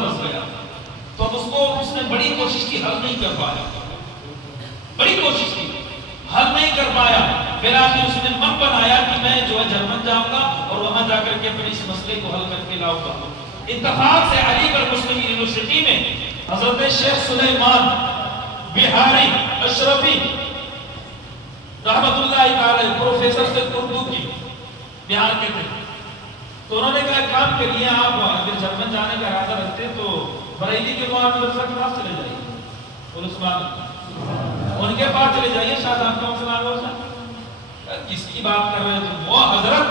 پھنس گیا، تو اس نے بڑی کوشش کی، حل نہیں کر پایا، بڑی کوشش کی، حل نہیں کر پایا، پھر آخر اس نے من بنایا کہ میں جو ہے جرمن جاؤں گا اور وہاں جا کر کے اپنے اس مسئلے کو حل کر کے لاؤں گا۔ اتفاق سے علی گڑھ مسلم یونیورسٹی میں حضرت شیخ سلیمان بہاری اشرفی رحمت اللہ تعالی پروفیسر سے اردو کی بہار کے تھے، تو انہوں نے کہا کام کے لیے آپ اگر جرمن جانے کا ارادہ رکھتے تو بریلی کے وہاں مدرسہ کے پاس چلے جائیے، اور اس بات ان کے پاس چلے جائیے، شاید آپ کو کس کی بات کر رہے ہیں؟ تو وہ حضرت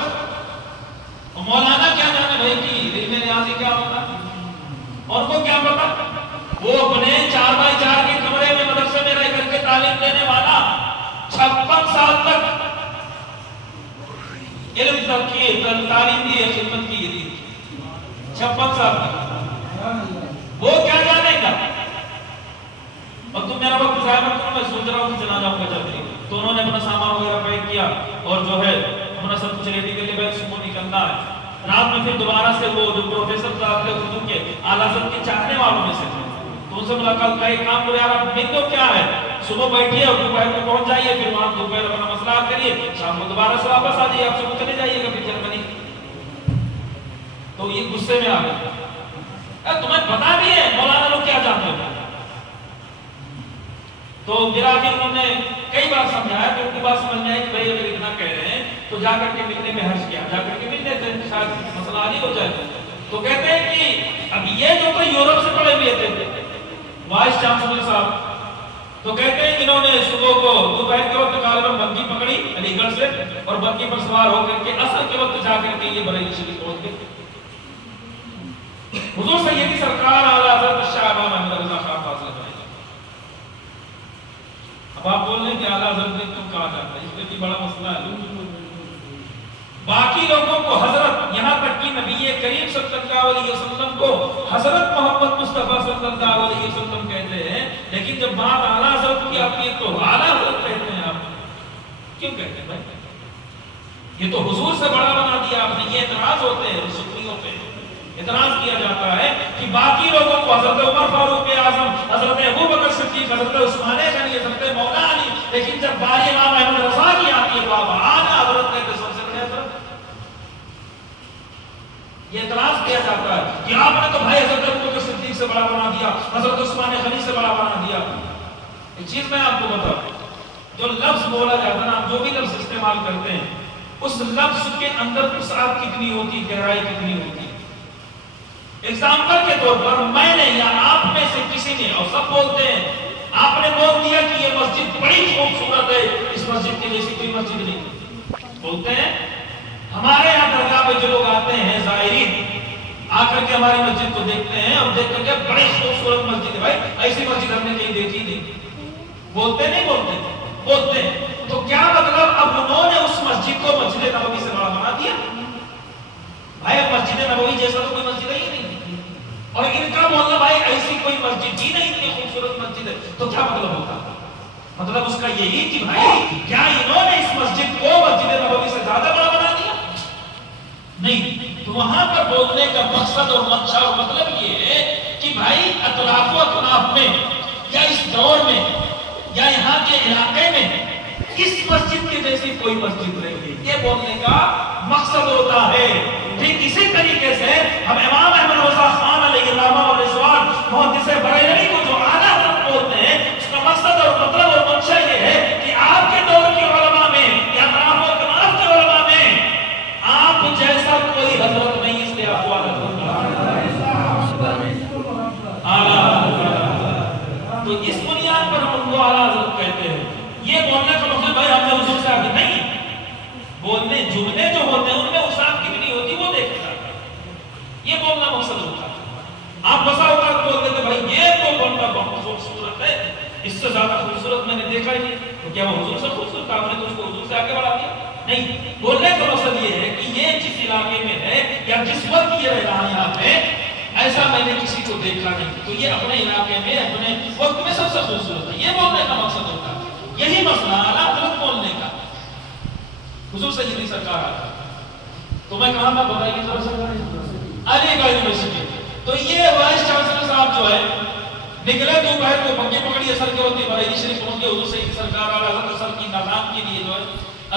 مولانا کیا جانے بھائی کی علم ریاضی کیا ہوتا ہے، اور کو کیا پتا، وہ اپنے 4x4 کے کمرے میں مدرسے میں رہ کر کے تعلیم دینے والا 56 سال تک علم تک کی تعلیم دی ہے، خدمت کی گئی 56 سال تک، وہ کیا جانے گا؟ اور تم میرا وقت ضائع مت کرو، میں سوچ رہا ہوں کہ چلا جاؤں گا جلدی۔ تو انہوں نے اپنا سامان وغیرہ پیک کیا اور جو ہے اپنا سب کچھ ریڈی کر کے بیگ سے نکلنا ہے۔ رات میں پھر دوبارہ سے وہ جو پروفیسر صاحب تھے اردو کے اعلیٰ حضرت کے چاہنے والوں میں سے تھے، تو ان سے ملاقات کا ایک کام کرو یار، آپ مینو کیا ہے، صبح بیٹھیے اور دوپہر میں پہنچ جائیے، پھر وہاں دوپہر اپنا مسئلہ کریے، شام کو دوبارہ سے واپس آ جائیے، آپ سب چلے جائیے گا پھر جرمنی۔ تو یہ غصے میں آ گئے، تمہیں پتا بھی ہے مولانا لوگ کیا جانتے ہیں؟ تو میرا کہ انہوں نے کئی بار سمجھایا کہ ان کی بات سمجھ میں آئی کہ بھائی اگر اتنا کہہ رہے ہیں تو جا کر کے ملنے میں حرج کیا، جا کر کے مل لیتے ہیں، شاید مسئلہ حل ہی ہو جائے۔ تو کہتے ہیں کہ اب یہ جو تو یورپ سے پڑے ہوئے تھے وائس چانسلر صاحب، تو کہتے ہیں کہ انہوں نے صبح کو دوپہر کے وقت غالباً بگی پکڑی علی گڑھ سے، اور بگی پر سوار ہو کر کے عصر کے وقت جا کر کے یہ بریلی شریف پہنچ گئے۔ حضور سیدی سرکار اعلیٰ حضرت شاہ امام احمد رضا خان فاضل بھائی، اب آپ بول رہے ہیں کہ اعلیٰ حضرت نے کیوں کہا جاتا ہے، اس میں بھی بڑا مسئلہ ہے۔ باقی لوگوں کو حضرت، یہاں تک کہ نبی کریم صلی اللہ علیہ وسلم کو حضرت محمد مصطفیٰ صلی اللہ علیہ وسلم کہتے ہیں، لیکن جب بات اعلیٰ حضرت کی آتی ہے تو اعلیٰ حضرت کہتے ہیں۔ آپ کیوں کہتے ہیں بھائی؟ یہ تو حضور سے بڑا بنا دیا آپ نے۔ یہ اعتراض ہوتے ہیں سنیوں پہ، اعتراض کیا جاتا ہے کہ باقی لوگوں کو حضرت عمر فاروق اعظم، حضرت ابوبکر صدیق، حضرت عثمان غنی، حضرت مولا علی، لیکن جب باری امام احمد رضا کی آتی ہے تو آپ اعلیٰ حضرت کہتے ہیں، سب سے بڑے حضرت۔ یہ اعتراض کیا جاتا ہے کہ آپ نے تو بھائی حضرت ابوبکر صدیق سے بڑا بنا دیا، حضرت عثمان غنی سے بڑا بنا دیا۔ ایک چیز میں آپ کو بتاؤں، جو لفظ بولا جاتا ہے نا، جو بھی لفظ استعمال کرتے ہیں، اس لفظ کے اندر وسعت کتنی ہوتی، گہرائی کتنی ہوتی۔ ایگزامپل کے طور پر میں نے یا آپ میں سے کسی نے، اور سب بولتے ہیں، آپ نے بول دیا کہ یہ مسجد بڑی خوبصورت ہے، اس مسجد کے جیسی کوئی مسجد نہیں، بولتے ہیں۔ ہمارے یہاں درگاہ پہ جو لوگ آتے ہیں زائرین، آ کر کے ہماری مسجد کو دیکھتے ہیں اور دیکھ کر کے بڑی خوبصورت مسجد ہے، بھائی ایسی مسجد ہم نے کہیں دیکھی نہیں، بولتے نہیں بولتے، بولتے ہیں۔ تو کیا مطلب اب انہوں نے اس مسجد کو مسجد نبوی سے بڑا بنا دیا؟ بھائی مسجد نبوی جیسا تو کوئی مسجد ہی نہیں، اور ان کا بولنا بھائی ایسی کوئی مسجد ہی نہیں، اتنی خوبصورت مسجد ہے، تو کیا مطلب ہوتا؟ مطلب اس کا یہی کہ بھائی کیا انہوں نے اس مسجد کو مسجد نبوی سے زیادہ بڑا بنا دیا؟ نہیں۔ تو وہاں پر بولنے کا مقصد اور منشا اور مطلب یہ ہے کہ بھائی اطراف و اطراف میں یا اس دور میں یا یہاں کے علاقے میں اس مسجد کے جیسی کوئی مسجد نہیں ہے، یہ بولنے کا مقصد ہوتا ہے۔ ٹھیک اسی طریقے سے ہم امام احمد رضا خان علیہ الرحمہ و رضوان محدث بریلوی کو جو اعلیٰ حضرت بولتے ہیں، اس کا مقصد اور مطلب اور منشا یہ ہے کہ آپ کے دور کے علماء میں یا اطراف و اطراف کے علماء میں آپ جیسا کوئی حضرت نہیں، اس لیے آپ کو اعلیٰ حضرت تو اس بنیاد پر ہم کو اعلیٰ حضرت کہتے ہیں۔ یہ بولنے کا مطلب بھائی ہم نے حضور سے آگے نہیں، بولنے جملے جو ہوتے ہیں ان میں وسعت کتنی ہوتی وہ دیکھتا ہے، یہ بولنا مقصد ہوتا ہے۔ آپ بسا اوقات بولتے تھے بھائی یہ تو بندہ بہت خوبصورت ہے، اس سے زیادہ خوبصورت میں نے دیکھا ہی نہیں، تو کیا وہ حضور سے خوبصورت تھا؟ آپ نے تو اس کو حضور سے آگے بڑھا دیا؟ نہیں۔ بولنے کا مقصد یہ ہے کہ یہ جس علاقے میں ہے یا جس وقت یہ رہ رہا ہے یہاں پہ، ایسا میں نے کسی کو دیکھا نہیں، تو یہ اپنے علاقے میں اپنے وقت میں سب سے خوبصورت ہے، یہ بولنے کا مقصد ہوتا ہے۔ یہی مسئلہ اعلیٰ حضرت بولنے کا، حضور سیدی سرکار آتا ہے۔ تو میں کہاں تھا بتائیے ذرا سر؟ علی گڑھ یونیورسٹی. تو یہ وائس چانسلر صاحب جو ہے نکلے دوپہر کو پنکھے پکڑی اثر کے ہوتی بریلی شریف پہنچ گئے. حضور سید سرکار اعلیٰ حضرت اثر کی نماز کے لیے جو ہے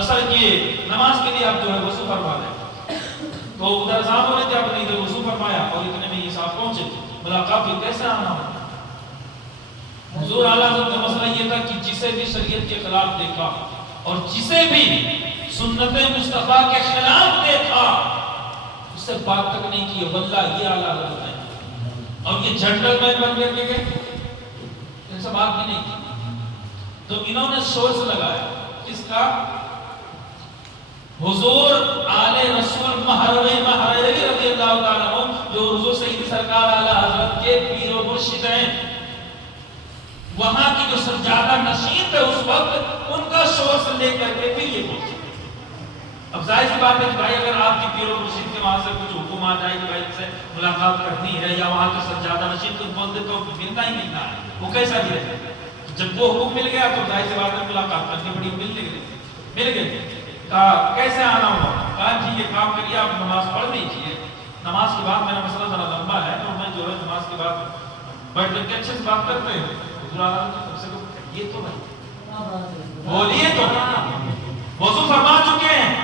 اثر کی نماز کے لیے آپ جو ہے وضو فرما لیں. تو ادھر اذان ہو رہے تھے, آپ نے ادھر وضو فرمایا اور اتنے میں یہ صاحب پہنچے. ملاقات بھی کیسے آنا ہو. حضور اعلیٰ حضرت کا مسئلہ یہ تھا کہ جسے بھی شریعت کے خلاف دیکھا اور جسے بھی سنت مصطفیٰ کے خلاف دیکھا اس سے بات تک نہیں کی. واللہ یہ اعلیٰ حضرت ہے اور یہ جنرل مین بن کر کے گئے, ان سے بات بھی نہیں کی. تو انہوں نے سورس لگایا کس کا؟ حضور آل رسول محرری رضی اللہ تعالیٰ عنہ جو حضور سید سرکار اعلیٰ حضرت کے پیر و مرشد ہیں, وہاں کی جو سجادہ نشین تھے اس وقت, ان کا سورس لے کر کے پھر یہ پہنچے. اب ظاہر سی بات ہے کہ بھائی اگر آپ کی پیر و مرشد کے وہاں سے کچھ حکم آ جائے کہ بھائی سے ملاقات کرنی ہے یا وہاں کے سجادہ نشین کو بولتے تو ملنا ہی ملنا ہے, وہ کیسا بھی رہے. جب وہ حکم مل گیا تو ظاہر سی بات ہے ملاقات کرنی پڑی. مل گئے. کہا کیسے آنا ہوا؟ کہا جی یہ کام کریے, آپ نماز پڑھ لیجیے, نماز کے بعد میرا مسئلہ ذرا لمبا ہے تو میں جو ہے نماز کے بعد بیٹھ کر کے اچھے سے بات کرتے ہیں. حضور اعلیٰ یہ تو نہیں بولیے تو وضو فرما چکے ہیں,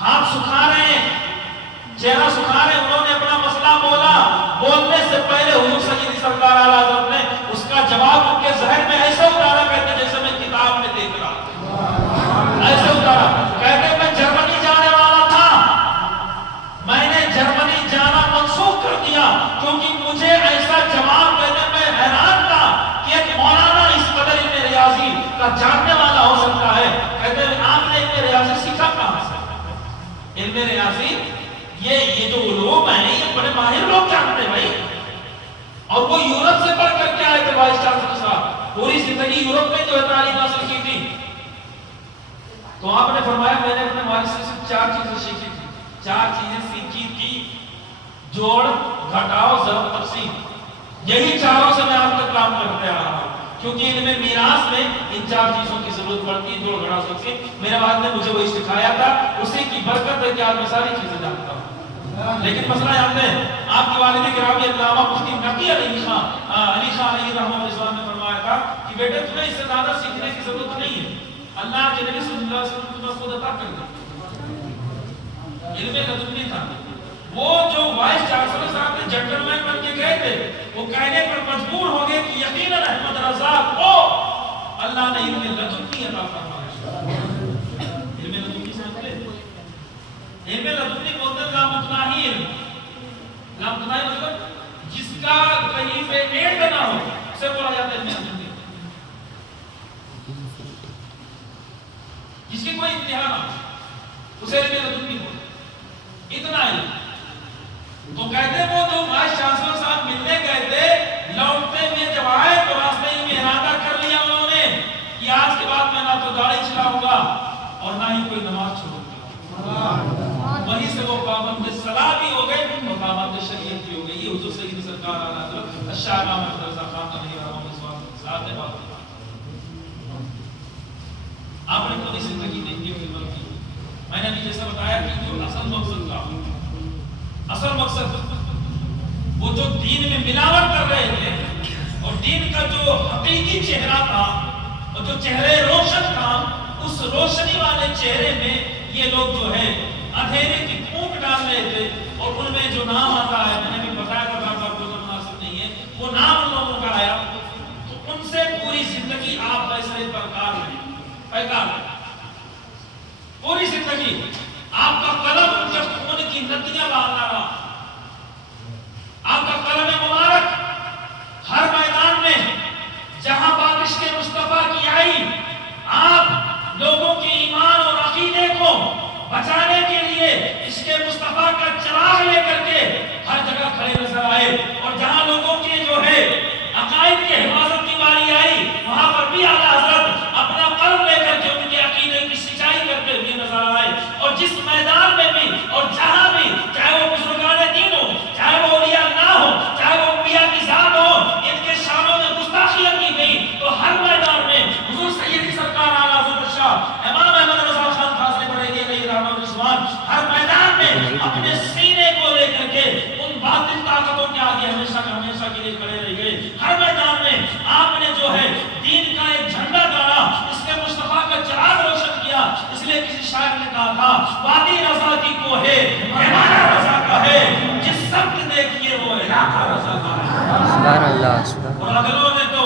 ہاتھ سکھا رہے ہیں, چہرہ سکھا رہے ہیں. انہوں نے اپنا مسئلہ بولا, بولنے سے پہلے حضور سید سرکار اعلیٰ حضرت نے اس کا جواب ان کے ذہن میں ایسا اتارا, کہتے جیسے میں کتاب میں دیکھ رہا, ایسے اتارا. کہتے میں جرمنی جانے والا تھا, میں نے جرمنی جانا منسوخ کر دیا کیونکہ مجھے ایسا جواب دینے میں حیران تھا کہ ایک مولانا اس قدر علم ریاضی کا جاننے والا ہو سکتا ہے. کہتے ہیں آپ نے علم ریاضی سیکھا کہاں سے؟ علم ریاضی یہ جو علوم ہیں یہ بڑے ماہر لوگ جانتے ہیں بھائی, اور وہ یورپ سے پڑھ کر کے آئے تھے وائس چانسلر صاحب, پوری زندگی یورپ میں جو ہے تعلیم حاصل کی تھی. تو آپ نے فرمایا میں نے اپنے والد سے صرف 4 چیزیں سیکھی تھی, 4 چیزیں سیکھی تھی, جوڑ, گھٹاؤ, ضرب, تقسیم. یہی چاروں سے میں آپ تک کام کرتے آ رہا ہوں کیونکہ علم میراث میں ان 4 چیزوں کی ضرورت پڑتی ہے. جوڑ, گھٹاؤ, تقسیم. میرے والد نے مجھے وہی سکھایا تھا, اسی کی برکت ہے کہ آج میں ساری چیزیں جانتا ہوں. لیکن مسئلہ جانتے ہیں, آپ کے والد گرامی علامہ مفتی نقی علی خان علیہ رحمہ اللہ نے فرمایا تھا کہ بیٹے تمہیں اس سے زیادہ سیکھنے کی ضرورت نہیں ہے, اللہ کے نبی صلی اللہ علیہ وسلم تمہیں خود عطا کر دیا. علم لدنی تھا. وہ جو وائس چانسلر صاحب نے جنرل مین بن کے گئے تھے, وہ کہنے پر مجبور ہو گئے کہ یقیناً احمد رضا کو اللہ نے علم لدنی عطا فرمایا. علم لدنی سمجھتے ہیں؟ علم لدنی بولتے ہیں لامتناہی علم. لامتناہی مطلب جس کا کہیں پہ اینڈ نہ ہو, اسے بولا جاتا ہے علم لدنی. جس کی کوئی انتہا نہ ہو اسے علم لدنی بولتے. اتنا علم. تو کہتے ہیں وہ جو وائس چانسلر صاحب ملنے گئے تھے, لوٹتے ہوئے جب آئے تو راستے میں ارادہ کر لیا انہوں نے کہ آج کے بعد میں نہ تو داڑھی چھڑاؤں گا اور نہ ہی کوئی نماز چھوڑوں گا. وہیں سے وہ پابند صلاح بھی ہو گئے اور پابند شریعت بھی ہو گئی. یہ حضور سید سرکار اعلیٰ حضرت الشاہ محمد رضا خان علیہ رحمۃ نے بات کی. آپ نے پوری زندگی دیکھی خدمت کی. میں نے ابھی جیسا بتایا کہ جو اصل مقصد تھا, اصل مقصد وہ جو دین میں ملاوٹ کر رہے تھے اور دین کا جو حقیقی چہرہ تھا اور جو چہرے روشن تھا, اس روشنی والے چہرے میں یہ لوگ جو ہے اندھیرے کی پھونک ڈال رہے تھے. اور ان میں جو نام آتا ہے, میں نے بھی بتایا تھا بار بار کوئی مناسب نہیں ہے, وہ نام ان لوگوں کا آیا تو ان سے پوری زندگی آپ فیصلے پر کار رہے. پوری زندگی آپ کا قلم ان کے خون کی ندیاں بہاتا رہا. آپ کا قلم مبارک ہر میدان میں جہاں بارش کے مصطفیٰ کی آئی, آپ لوگوں کے ایمان اور عقیدے کو بچانے کے لیے اس کے مصطفیٰ کا چراغ لے کر کے ہر جگہ کھڑے نظر آئے. اور جہاں لوگوں کے جو ہے عقائد کی حفاظت کی باری آئی, وہاں پر بھی اعلیٰ حضرت اپنا قلم لے کر کے ان کے عقیدے کی سچائی کرتے ہوئے نظر آئے. اور جس میدان میں بھی اور جہاں بھی, چاہے وہ بزرگان دین ہو, چاہے وہ اولیاء اللہ ہو, چاہے وہ انبیاء کی ذات ہو, ان کے شانوں میں گستاخیاں کی گئی, تو ہر میدان میں حضور سید سرکار اعلیٰ حضرت شاہ امام احمد رضا خان فاضل بریلوی علیہ رحمۃ اللہ ہر میدان باطل طاقتوں کے آگے ہمیشہ کا ہمیشہ کے لیے کھڑے رہ گئے. ہر میدان میں آپ نے جو ہے دین کا ایک جھنڈا گاڑا, اس کے مصطفیٰ کا چراغ روشن کیا. اس لیے کسی شاعر نے کہا تھا وادی رضا کی کو ہے پیمانہ رضا کا ہے, جس سمت دیکھیے وہ علاقہ رضا کا ہے. سبحان اللہ. اور اگلوں نے تو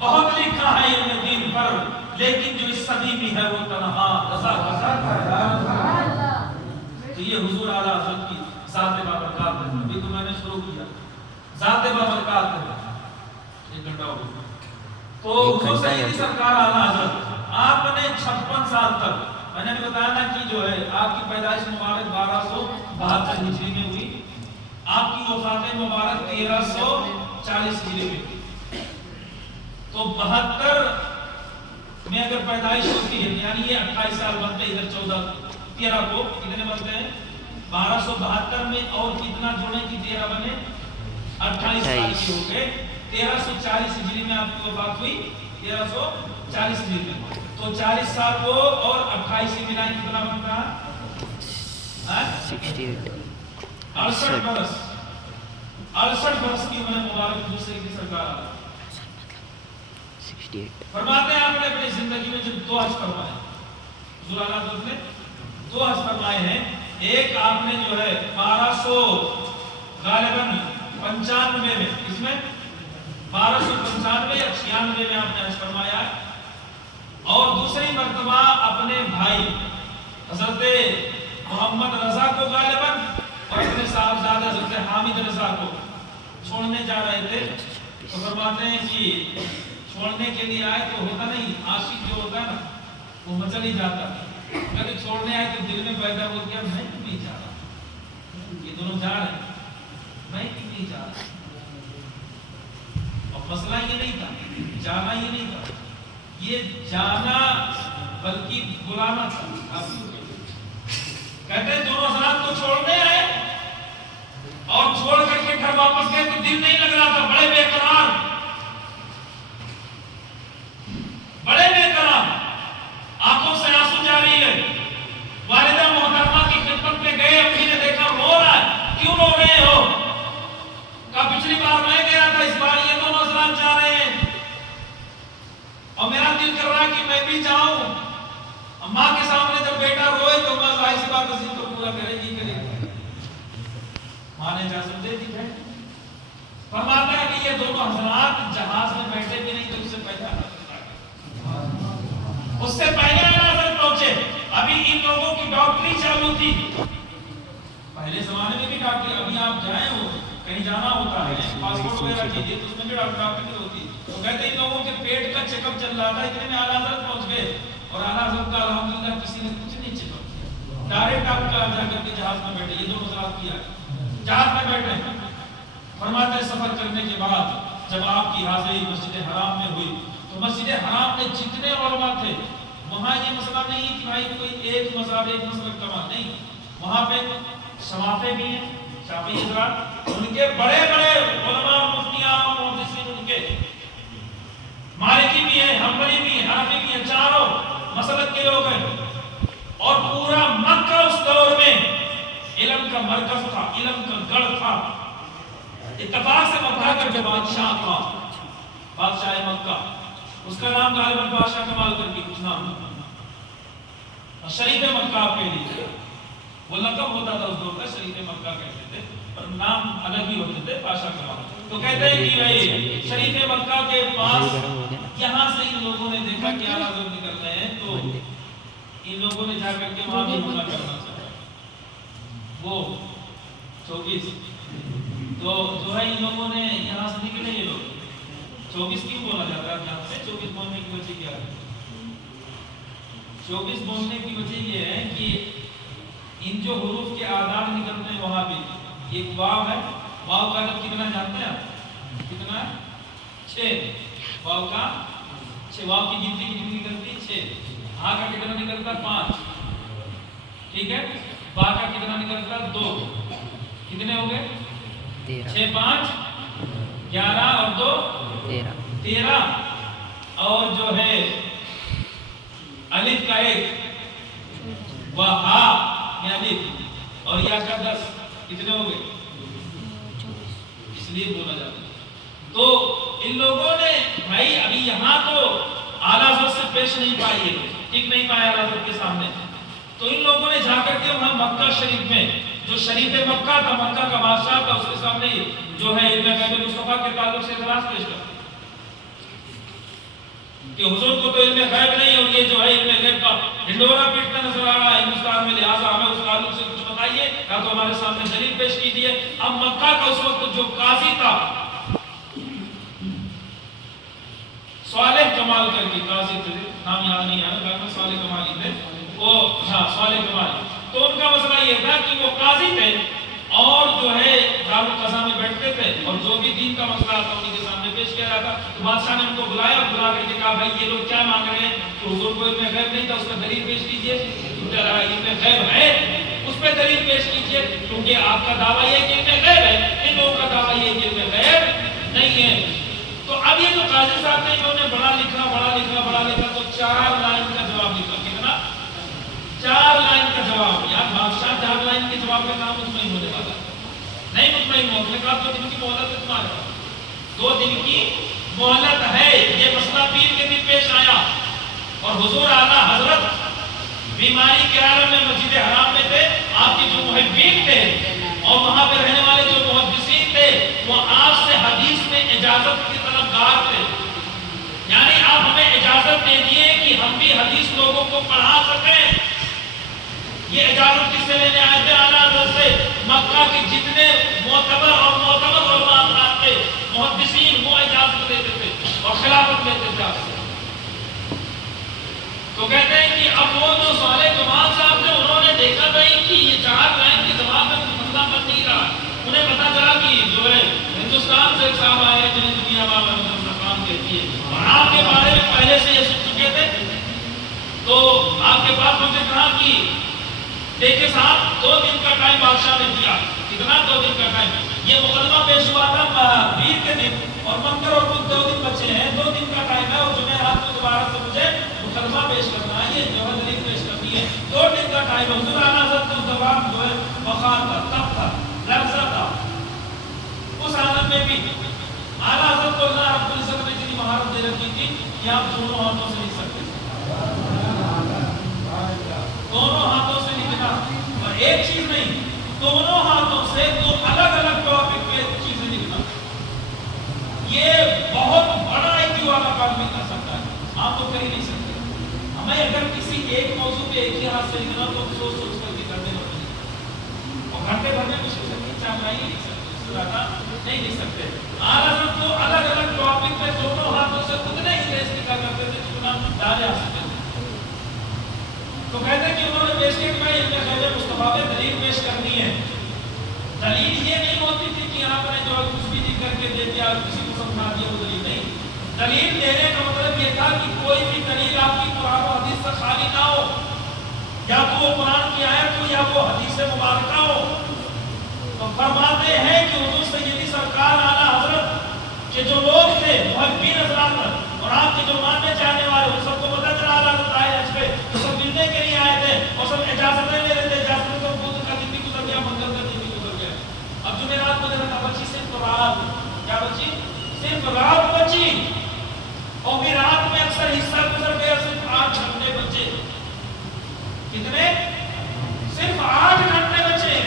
بہت لکھا ہے علم دین پر, لیکن جو اس صدی میں ہے وہ تنہا رضا کا ہے. تو یہ حضور اعلیٰ حضرت کی ذات بابرکات ہے. ابھی تو میں نے شروع کیا ذات بابرکات ہے. ایک گھنٹہ ہو گیا. تو حضور سیدی سرکار اعلیٰ حضرت آپ نے 56 سال تک, میں نے بتایا نا کہ جو ہے آپ کی پیدائش مبارک 1272 ہجری میں ہوئی, آپ کی وفات مبارک 1340 ہجری میں. تو 72 میں اگر پیدائش ہوتی ہے یعنی یہ 28 سال بنتے, ادھر 13 کو کتنے بنتے ہیں 1272 میں, اور کتنا جوڑیں کہ 13 بنے 28 سال کی ہو گئے. 1340 ہجری میں آپ کی وفات ہوئی, 1340 ہجری میں. تو 40 سال وہ اور 28 سے ملائیں کتنا بنتا ہے 68 برس. 68 برس کی عمر مبارک حضور سیدی سرکار فرماتے ہیں آپ نے اپنی زندگی میں جب 2 حج فرمائے, حضور اعلیٰ حضرت نے 2 حج فرمائے ہیں. ایک آپ نے جو ہے 1200 غالباً 95 میں, اس میں 1295 یا 96 میں آپ نے حج فرمایا ہے. اور دوسری مرتبہ اپنے بھائی حضرت محمد رضا کو غالباً اور اپنے صاحبزادہ حضرت حامد رضا کو چھوڑنے جا رہے تھے. تو فرماتے ہیں کہ چھوڑنے کے لیے آئے تو ہوتا نہیں, عاشق جو ہوتا ہے نا وہ مچل ہی جاتا ہے. اگر چھوڑنے آئے تو دل میں پیدا ہو گیا میں کیوں نہیں جا رہا, یہ دونوں جا رہے ہیں, میں کیوں نہیں جا رہا. اور مسئلہ یہ نہیں تھا, جانا یہ نہیں تھا, یہ جانا بلکہ بلانا تھا. کہتے ہیں دونوں حضرات کو چھوڑنے آئے اور چھوڑ کر کے گھر واپس گئے تو دل نہیں لگ رہا تھا, بڑے بے قرار, بڑے بے قرار, آنکھوں سے آنسو جاری ہے. والدہ محترمہ کی خدمت میں گئے, امی نے دیکھا رو رہا ہے, کیوں رو رہے ہو؟ کہا پچھلی بار میں گیا تھا, اس بار یہ دونوں حضرات جا رہے ہیں اور میرا دل کر رہا ہے کہ میں بھی جاؤں. ماں کے سامنے جب بیٹا روئے تو ماں ظاہر سی بات اسی کو پورا کرے گی, کرے گی. ماں نے اجازت دے دی ہے. فرماتا ہے کہ یہ دونوں حضرات جہاز میں بیٹھے بھی نہیں تو اس سے پہلے حضرت پہنچے. ابھی ان لوگوں کی ڈاکٹری چالو تھی. پہلے زمانے میں بھی ڈاکٹری, ابھی آپ جائیں ہو کہیں جانا ہوتا ہے پاسپورٹ وغیرہ کیجیے تو اس میں بھی ڈاکٹری ہوتی. تو کہتے ہیں ان لوگوں کے پیٹ کا چیک اپ چل رہا تھا, اتنے میں اعلیٰ حضرت پہنچ گئے. اور اعلیٰ حضرت کا الحمدللہ کسی نے کچھ نہیں چیک اپ کیا, ڈائریکٹ آپ کا جا کر کے جہاز میں بیٹھے. یہ دونوں حضرات کیا جہاز میں بیٹھے. فرماتے سفر کرنے کے بعد جب آپ کی حاضری مسجد حرام میں ہوئی تو مسجد حرام میں جتنے علماء تھے وہاں یہ مسئلہ نہیں کہ بھائی کوئی ایک مذہب ایک مسلک کا نہیں, وہاں پہ شوافے بھی ہیں, شافعی حضرات, ان کے بڑے بڑے علماء مفتیان اور محدثین, ان کے مالکی بھی ہیں, حنبلی بھی ہیں, حنفی بھی ہیں, چاروں مسلک کے لوگ ہیں. اور پورا مکہ اس دور میں علم کا مرکز تھا, علم کا گڑھ تھا. اتفاق سے مکہ کا جو بادشاہ تھا, بادشاہ مکہ, اس کا نام غالباً بادشاہ کمال کر کے کچھ نام تھا, شریف مکہ آپ کہہ لیجیے, وہ لقب ہوتا تھا اس دور کا, شریف مکہ کہتے تھے, پر نام الگ ہی ہوتے تھے, بادشاہ کمال. تو کہتے ہیں کہ بھائی شریف مکہ کے پاس یہاں سے ان لوگوں نے دیکھا کہ اعلیٰ حضرت نکل رہے ہیں, تو ان لوگوں نے جا کر کے وہاں بھی حملہ کرنا چاہا. وہ 24 تو جو ہے ان لوگوں نے یہاں سے نکلے, یہ لوگ 24 کیوں بولا جاتا ہے یہاں سے؟ 24 بولنے کی وجہ کیا ہے؟ 24 بولنے کی وجہ یہ ہے کہ ان جو حروف کے اعداد نکلتے ہیں وہاں بھی ایک واو ہے, واو کا عدد کتنا جانتے ہیں آپ؟ کتنا ہے؟ 6. واو کا 6, واو کی گنتی کتنی نکلتی ہے؟ 6. ہاں کا کتنا نکلتا ہے؟ 5. ٹھیک ہے. با کا کتنا نکلتا ہے؟ 2. کتنے ہو گئے؟ 6 5 11 اور 2 13. اور جو ہے الف کا 1 و ہا میں الف اور یا کا 10. کتنے ہو گئے؟ لیے بولا جاتا ہے. تو ان لوگوں نے بھائی ابھی یہاں تو اعلیٰ حضرت سے پیش نہیں پائے، یہ لوگ ٹک نہیں پائے اعلیٰ حضرت کے سامنے. تو ان لوگوں نے جا کر کے وہاں مکہ شریف میں جو شریف مکہ تھا، مکہ کا بادشاہ تھا، اس کے سامنے جو ہے علم غیب مصطفیٰ کے تعلق سے اعتراض پیش کر کہ حضور کو تو علم غیب نہیں، اور یہ جو ہے علم غیب کا ڈنڈورا پیٹتا نظر آ رہا ہے ہندوستان میں، لہٰذا ہمیں اس تعلق سے کچھ بتائیے یا تو ہمارے سامنے دلیل پیش کیجیے. اب مکہ کا اس وقت جو قاضی تھا صالح کمال کر کے قاضی تھے، نام یاد نہیں آیا لیکن صالح کمال ہی تھے وہ، ہاں صالح کمال. تو ان کا مسئلہ یہ تھا کہ وہ قاضی تھے اور جو ہے دارالقضاء میں بیٹھتے تھے، اور جو بھی دین کا مسئلہ آتا انہیں کے سامنے پیش کیا جاتا. تو بادشاہ نے ان کو بلایا، بلا کر کے کہا بھائی یہ لوگ کیا مانگ رہے ہیں؟ تو حضور کو علم غیب نہیں تھا، اس کا دلیل پیش کیجیے. علم غیب ہے اس پہ دلیل پیش کیجیے، کیونکہ آپ کا دعویٰ یہ کہ علم غیب ہے، ان لوگوں کا دعویٰ یہ کہ علم غیب نہیں ہے. تو اب یہ جو قاضی صاحب نے انہوں نے بڑا لکھا تو 4 لائن کا جواب لکھا. کتنا؟ 4 لائن کا جواب. یار بادشاہ 4 لائن کے جواب کا کام مطمئن ہونے والا نہیں، مطمئن ہو. نے کہا 2 دن کی مہلت ہے تمہارے، 2 دن کی مہلت ہے. یہ مسئلہ پیر کے دن پیش آیا اور حضور اعلیٰ حضرت بیماری کے عالم میں مسجد حرام میں تھے. آپ کے جو محبین تھے اور وہاں پہ رہنے والے جو محدثین تھے وہ آپ سے حدیث میں اجازت کی طلبگار تھے. یعنی آپ ہمیں اجازت دے دیے کہ ہم بھی حدیث لوگوں کو پڑھا سکیں. یہ اجازت کس سے لینے آئے تھے؟ اعلیٰ حضرت سے. مکہ کے جتنے معتبر علماء حضرات تھے محدثین، وہ اجازت لیتے تھے اور خلافت لیتے تھے آپ سے. تو کہتے ہیں کہ اب وہ جو صالح کمال صاحب تھے انہوں نے دیکھا بھائی کہ یہ 4 لائن کے جواب میں مسئلہ بن نہیں رہا. انہیں پتا چلا کہ جو ہے ہندوستان سے ایک صاحب آئے ہیں جنہیں دنیا کام کہتی ہے اور آپ کے بارے میں پہلے سے یہ سن چکے تھے. تو آپ کے پاس مجھے کہا کہ دیکھیں صاحب 2 دن کا ٹائم بادشاہ نے دیا. کتنا؟ 2 دن کا ٹائم. یہ مقدمہ پیش ہوا تھا پیر کے دن اور منگل اور بدھ 2 دن بچے ہیں. 2 دن کا ٹائم ہے اور جمعرات کو دوبارہ سے مجھے مقدمہ پیش کرنا ہے، یہ جو ہے دلیل پیش کرنی ہے. 2 دن کا ٹائم ہے. حضور اعلیٰ حضرت اس دوران جو ہے بخار تھا، تب تھا، لرزہ تھا. اس عالم میں بھی اعلیٰ حضرت کو اللہ رب العزت نے اتنی مہارت دے رکھی تھی کہ آپ دونوں ہاتھوں سے لکھ سکتے تھے. دونوں ہاتھوں سے لکھنا، اور ایک چیز نہیں، دونوں ہاتھوں سے 2 الگ الگ ٹاپک پہ چیزیں لکھنا. یہ بہت بڑا IQ والا کام بھی کر سکتا ہے، آپ تو کر ہی نہیں سکتے. ہمیں اگر کسی ایک موضوع پہ ایک ہی ہاتھ سے لکھنا تو سوچ سوچ کر کے کرنے لگتے ہیں اور گھنٹے بھر میں مشکل سے 4 ہی لکھ سکتے، اس سے زیادہ نہیں لکھ سکتے. اعلیٰ حضرت تو الگ الگ ٹاپک پہ دونوں ہاتھوں سے اتنے ہی تیز لکھا کرتے تھے جتنا ڈالے آ سکتے تھے. تو کہتے ہیں کہ انہوں نے پیش کیا کہ میں علم غیب مصطفیٰ پہ دلیل پیش کرنی ہے. دلیل یہ نہیں ہوتی تھی کہ آپ نے جو کچھ بھی لکھ کر کے دے دیا کسی کو سمجھا دیا، وہ دلیل نہیں. دلیل دینے کا مطلب یہ تھا کہ کوئی بھی دلیل آپ کی قرآن و حدیث سے خالی نہ ہو، یا تو وہ قرآن کی آیت ہو یا وہ حدیث مبارکہ ہو. تو فرماتے ہیں کہ حضور سیدی سرکار اعلیٰ حضرت کے جو لوگ تھے محبین حضرات اور آپ کے جو ماننے چاہنے والے ان سب کو پتہ چلا اعلیٰ حضرت آئے حج پہ، تو سب ملنے کے لیے آئے تھے اور سب اجازتیں لے رہے تھے. اجازتیں تو بدھ کا دن بھی گزر گیا، منگل کا دن بھی گزر گیا. اب جمعرات کو دیکھا بچی صرف رات، کیا بچی؟ صرف رات بچی. اور پھر رات میں اکثر حصہ گزر گیا، صرف 8 گھنٹے بچے. کتنے؟ صرف 8 گھنٹے بچے.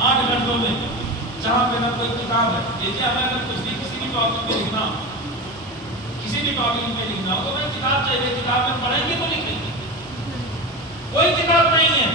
8 گھنٹوں میں جہاں پہ نہ کوئی کتاب ہے. دیکھیے ہمیں اگر کچھ بھی کسی بھی ٹاپک پہ لکھنا، کسی بھی ٹاپک پہ لکھنا ہو تو میں کتاب چاہیے. کتاب میں پڑھیں گے تو لکھیں گے. کوئی کتاب نہیں ہے.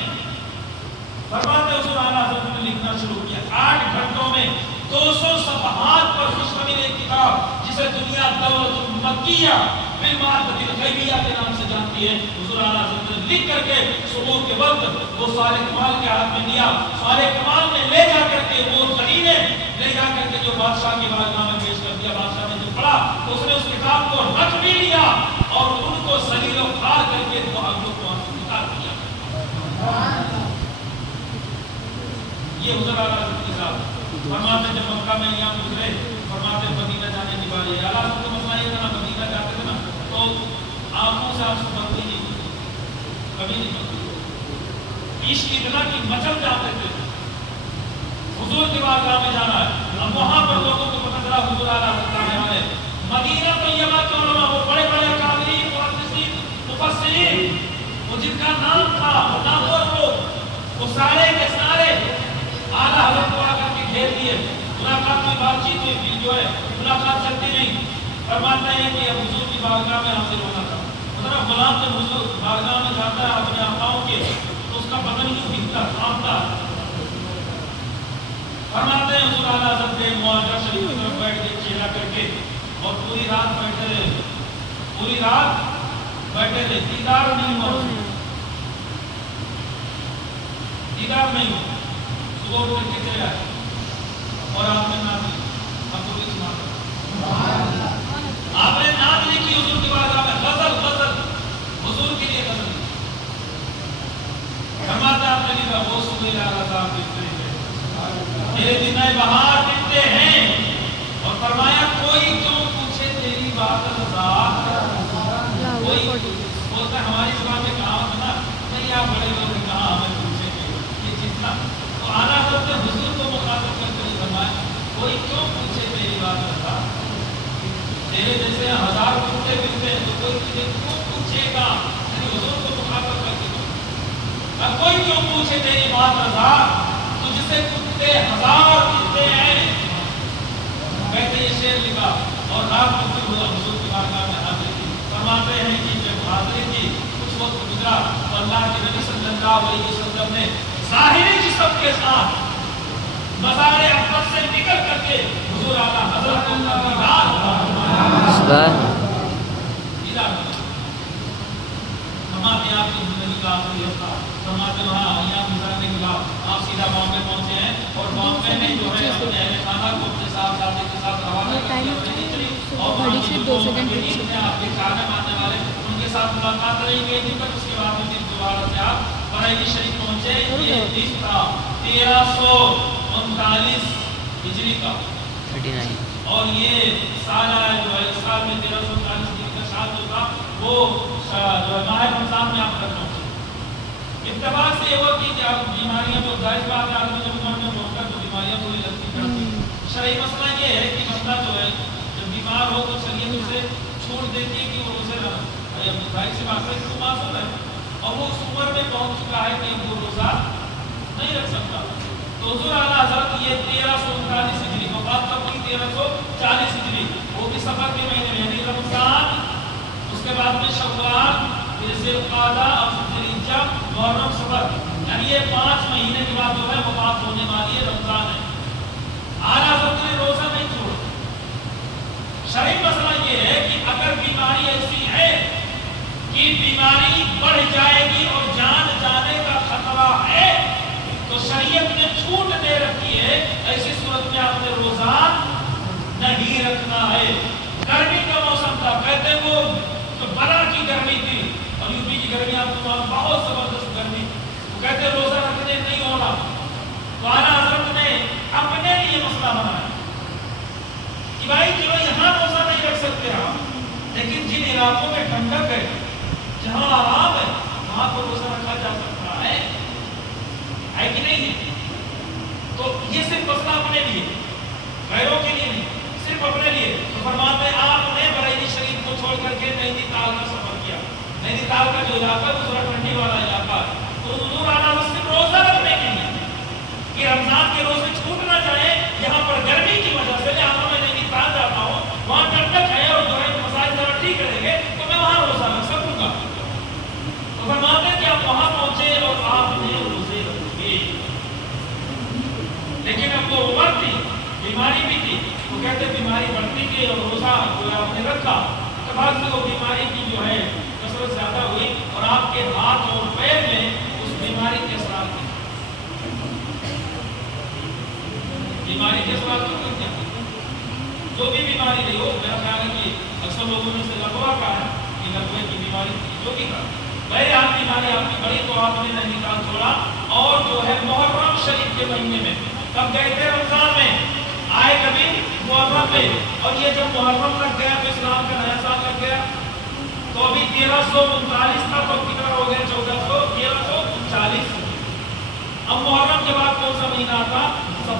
فرماتے حضور اعلیٰ حضرت نے لکھنا شروع کیا. 8 گھنٹوں میں 200 صفحات پر مشتمل ایک کتاب جسے دنیا دولت المکیہ بالمعرفت الغیبیہ کے نام سے جانتی ہے. حضور اعلیٰ حضرت نے لکھ کر کے صبح کے وقت وہ صالح کمال کے ہاتھ میں دیا. صالح کمال نے لے جا کر کے وہ دلیلیں لے جا کر کے جو بادشاہ کی بارگاہ میں پیش کر دیا. بادشاہ نے جو پڑھا تو اس نے اس کتاب کو رکھ بھی لیا اور ان کو ذلیل و خوار کر کے وہ آگوں کو نکال دیا. یہ حضور اعلیٰ حضرت کی ذات. فرماتے جب مکہ میں یہاں گزرے، فرماتے مدینہ جانے کی باری. اعلیٰ حضرت کا مسئلہ یہ تھا نا، مدینہ جاتے تھے نا تو آنکھوں سے آنسو بندی نہیں ہوتی، کبھی نہیں بندی. عشق اتنا کہ مچل جاتے تھے. حضور کی بارگاہ میں جانا ہے. اب وہاں پر لوگوں کو پتہ چلا حضور اعلیٰ حضرت آنے والے. مدینہ طیبہ کے علماء وہ بڑے بڑے اکابرین محدثین مفسرین وہ جن کا نام تھا وہ نامور لوگ وہ سارے کے سارے اعلیٰ حضرت کو آ کر کے گھیر لیے. ملاقات میں بات چیت ہوئی پھر جو ہے ملاقات چلتی نہیں. فرماتے ہیں کہ اب حضور کی بارگاہ میں حاضر ہونا تھا. مطلب غلام جب حضور بارگاہ میں جاتا ہے اپنے آقاؤں کے تو اس کا بدن یوں بھیگتا کانپتا. فرماتے ہیں حضور اعلیٰ حضرت کے معاہدہ شریف کی طرف بیٹھ کے چہرہ کر کے اور پوری رات بیٹھے رہے. پوری رات بیٹھے رہے. دیدار نہیں ہوا. دیدار نہیں ہوا. صبح اٹھ کے چلے آئے اور آپ نے نعت لی. آپ کو بھی سنا آپ نے نعت لکھی حضور کی بارگاہ میں. غزل حضور کے لیے غزل. فرماتا آپ نے کہا وہ صبح اعلیٰ صاحب میرے دن بہار ملتے ہیں اور فرمایا کوئی کیوں پوچھے تیری بات رضا. کوئی بولتا ہماری زبان میں کہاوت نا نہیں آپ بڑے لوگ نے کہا ہمیں پوچھیں گے یہ چیز نا. تو اعلیٰ حضرت نے حضور کو مخاطب کر کے فرمایا کوئی کیوں پوچھے تیری بات رضا. تیرے جیسے ہزار کتے ملتے ہیں تو کوئی تجھے کیوں پوچھے گا. یعنی حضور کو مخاطب کر کے کوئی کیوں پوچھے تیری بات رضا. تجھ سے کتے ہزار کتے ہیں. کہتے یہ شعر لکھا اور رات کو پھر حضور کی بارگاہ میں حاضر کی. فرماتے ہیں کہ جب حاضری کی کچھ وقت گزرا تو اللہ کے نبی صلی اللہ علیہ وسلم نے ظاہری جسم کے ساتھ مزار اکبر سے نکل کر کے حضور اعلیٰ حضرت کو فرماتے آپ کی زندگی کا آخری ہفتہ. فرماتے وہاں ایام گزارنے کے بعد آپ سیدھا بامبے پہنچے ہیں اور بامبے میں جو ہے اپنے اہل خانہ کو اپنے صاحب زادے کے ساتھ روانہ کر دیا اور وہاں کی جو مدینہ میں آپ کے کارنے ماننے والے ان کے ساتھ ملاقات رہی گئی تھی. پر اس کے بعد میں پھر دوبارہ سے آپ بریلی شریف پہنچے. یہ دن تھا 1339 ہجری کا اور یہ سال ہے جو ہے اس سال میں 1339 ہجری کا سال جو تھا وہ ماہ رمضان میں آپ تک پہنچے. اتفاق سے یہ ہوا کہ آپ بیماریاں تو ظاہر بات ہے آدمی جب عمر میں پہنچتا تو بیماریاں تھوڑی لگتی پڑتی. شرعی مسئلہ یہ ہے کہ بندہ جو ہے جب بیمار ہو تو شریعت اسے چھوڑ دیتی ہے کہ وہ روزے رہے. ظاہر سی بات ہے کہ وہ معصوم ہے اور وہ اس عمر میں پہنچ چکا ہے کہ وہ روزہ نہیں رکھ سکتا. تو حضور اعلیٰ حضرت یہ 1339 ہجری وفات کب ہوئی 1340 ہجری وہ بھی صفر کے مہینے میں یعنی رمضان اس کے بعد میں شوال پھر ذوالقعدہ اور ذوالحجہ محرم صفر یعنی یہ 5 مہینے کے بعد جو ہے وفات ہونے والی ہے. رمضان ہے. اعلیٰ حضرت نے روزہ نہیں چھوڑا. شرعی مسئلہ یہ ہے کہ اگر بیماری ایسی ہے کہ بیماری بڑھ جائے گی اور جان جانے کا خطرہ ہے تو شریعت نے چھوٹ دے رکھی ہے. ایسی صورت میں آپ نے روزہ نہیں رکھنا ہے. گرمی کا موسم تھا کہتے ہیں وہ جو بلا کی گرمی تھی اور یوپی کی گرمی آپ کو بہت زبردست گرمی وہ کہتے روزہ رکھنے نہیں ہونا. تو اعلیٰ حضرت نے اپنے لیے مسئلہ بنایا کہ بھائی چلو یہاں روزہ نہیں رکھ سکتے آپ لیکن جن علاقوں میں ٹھنڈک ہے جہاں آرام ہے وہاں پر روزہ رکھا جا سکتا ہے کہ نہیں ہے. تو یہ صرف مسئلہ اپنے لیے غیروں کے لیے نہیں صرف اپنے لیے. تو فرماتے ہیں آپ نے بریلی شریف کو چھوڑ کر کے نینی تال کا سفر کیا. نینی تال کا جو علاقہ ہے وہ تھوڑا ٹھنڈی والا علاقہ ہے. تو حضور اعلیٰ صرف روزہ رکھنے کے لیے کہ رمضان کے روزے چھوٹ نہ جائیں یہاں پر گرمی کی وجہ سے جہاں میں نینی تال جاتا ہوں وہاں ٹھنڈک ہے اور جو ہے مساج ذرا ٹھیک رہیں گے تو میں وہاں روزہ رکھ سکوں گا. تو فرماتے ہیں کہ آپ وہاں پہنچے اور آپ نے روزے رکھے. لیکن اب وہ عمر تھی بیماری بھی تھی وہ کہتے بیماری بڑھتی گئی اور روزہ جو ہے آپ نے رکھا. تو بعد سے وہ بیماری کی جو ہے کثرت زیادہ ہوئی اور آپ کے ہاتھ اور پیر میں اس بیماری کے اثرات تھے. بیماری کے اثرات تو کیا جو بھی بیماری رہی ہو میرا خیال ہے کہ اکثر لوگوں نے سے لگوا کہا ہے کہ لگوے کی بیماری جو بھی کہا بھائی آپ بیماری آپ کی بڑی تو آپ نے نہیں نکال چھوڑا. اور جو ہے محرم شریف کے مہینے میں کب گئے تھے رمضان میں آئے کبھی محرم میں اور یہ جب محرم لگ گیا تو اسلام کا نیا سال لگ گیا تو ابھی 1339 تھا تو کتنا ہو گیا 1340. اب محرم کے بعد کون سا مہینہ آتا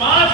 5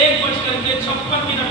1:56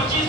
25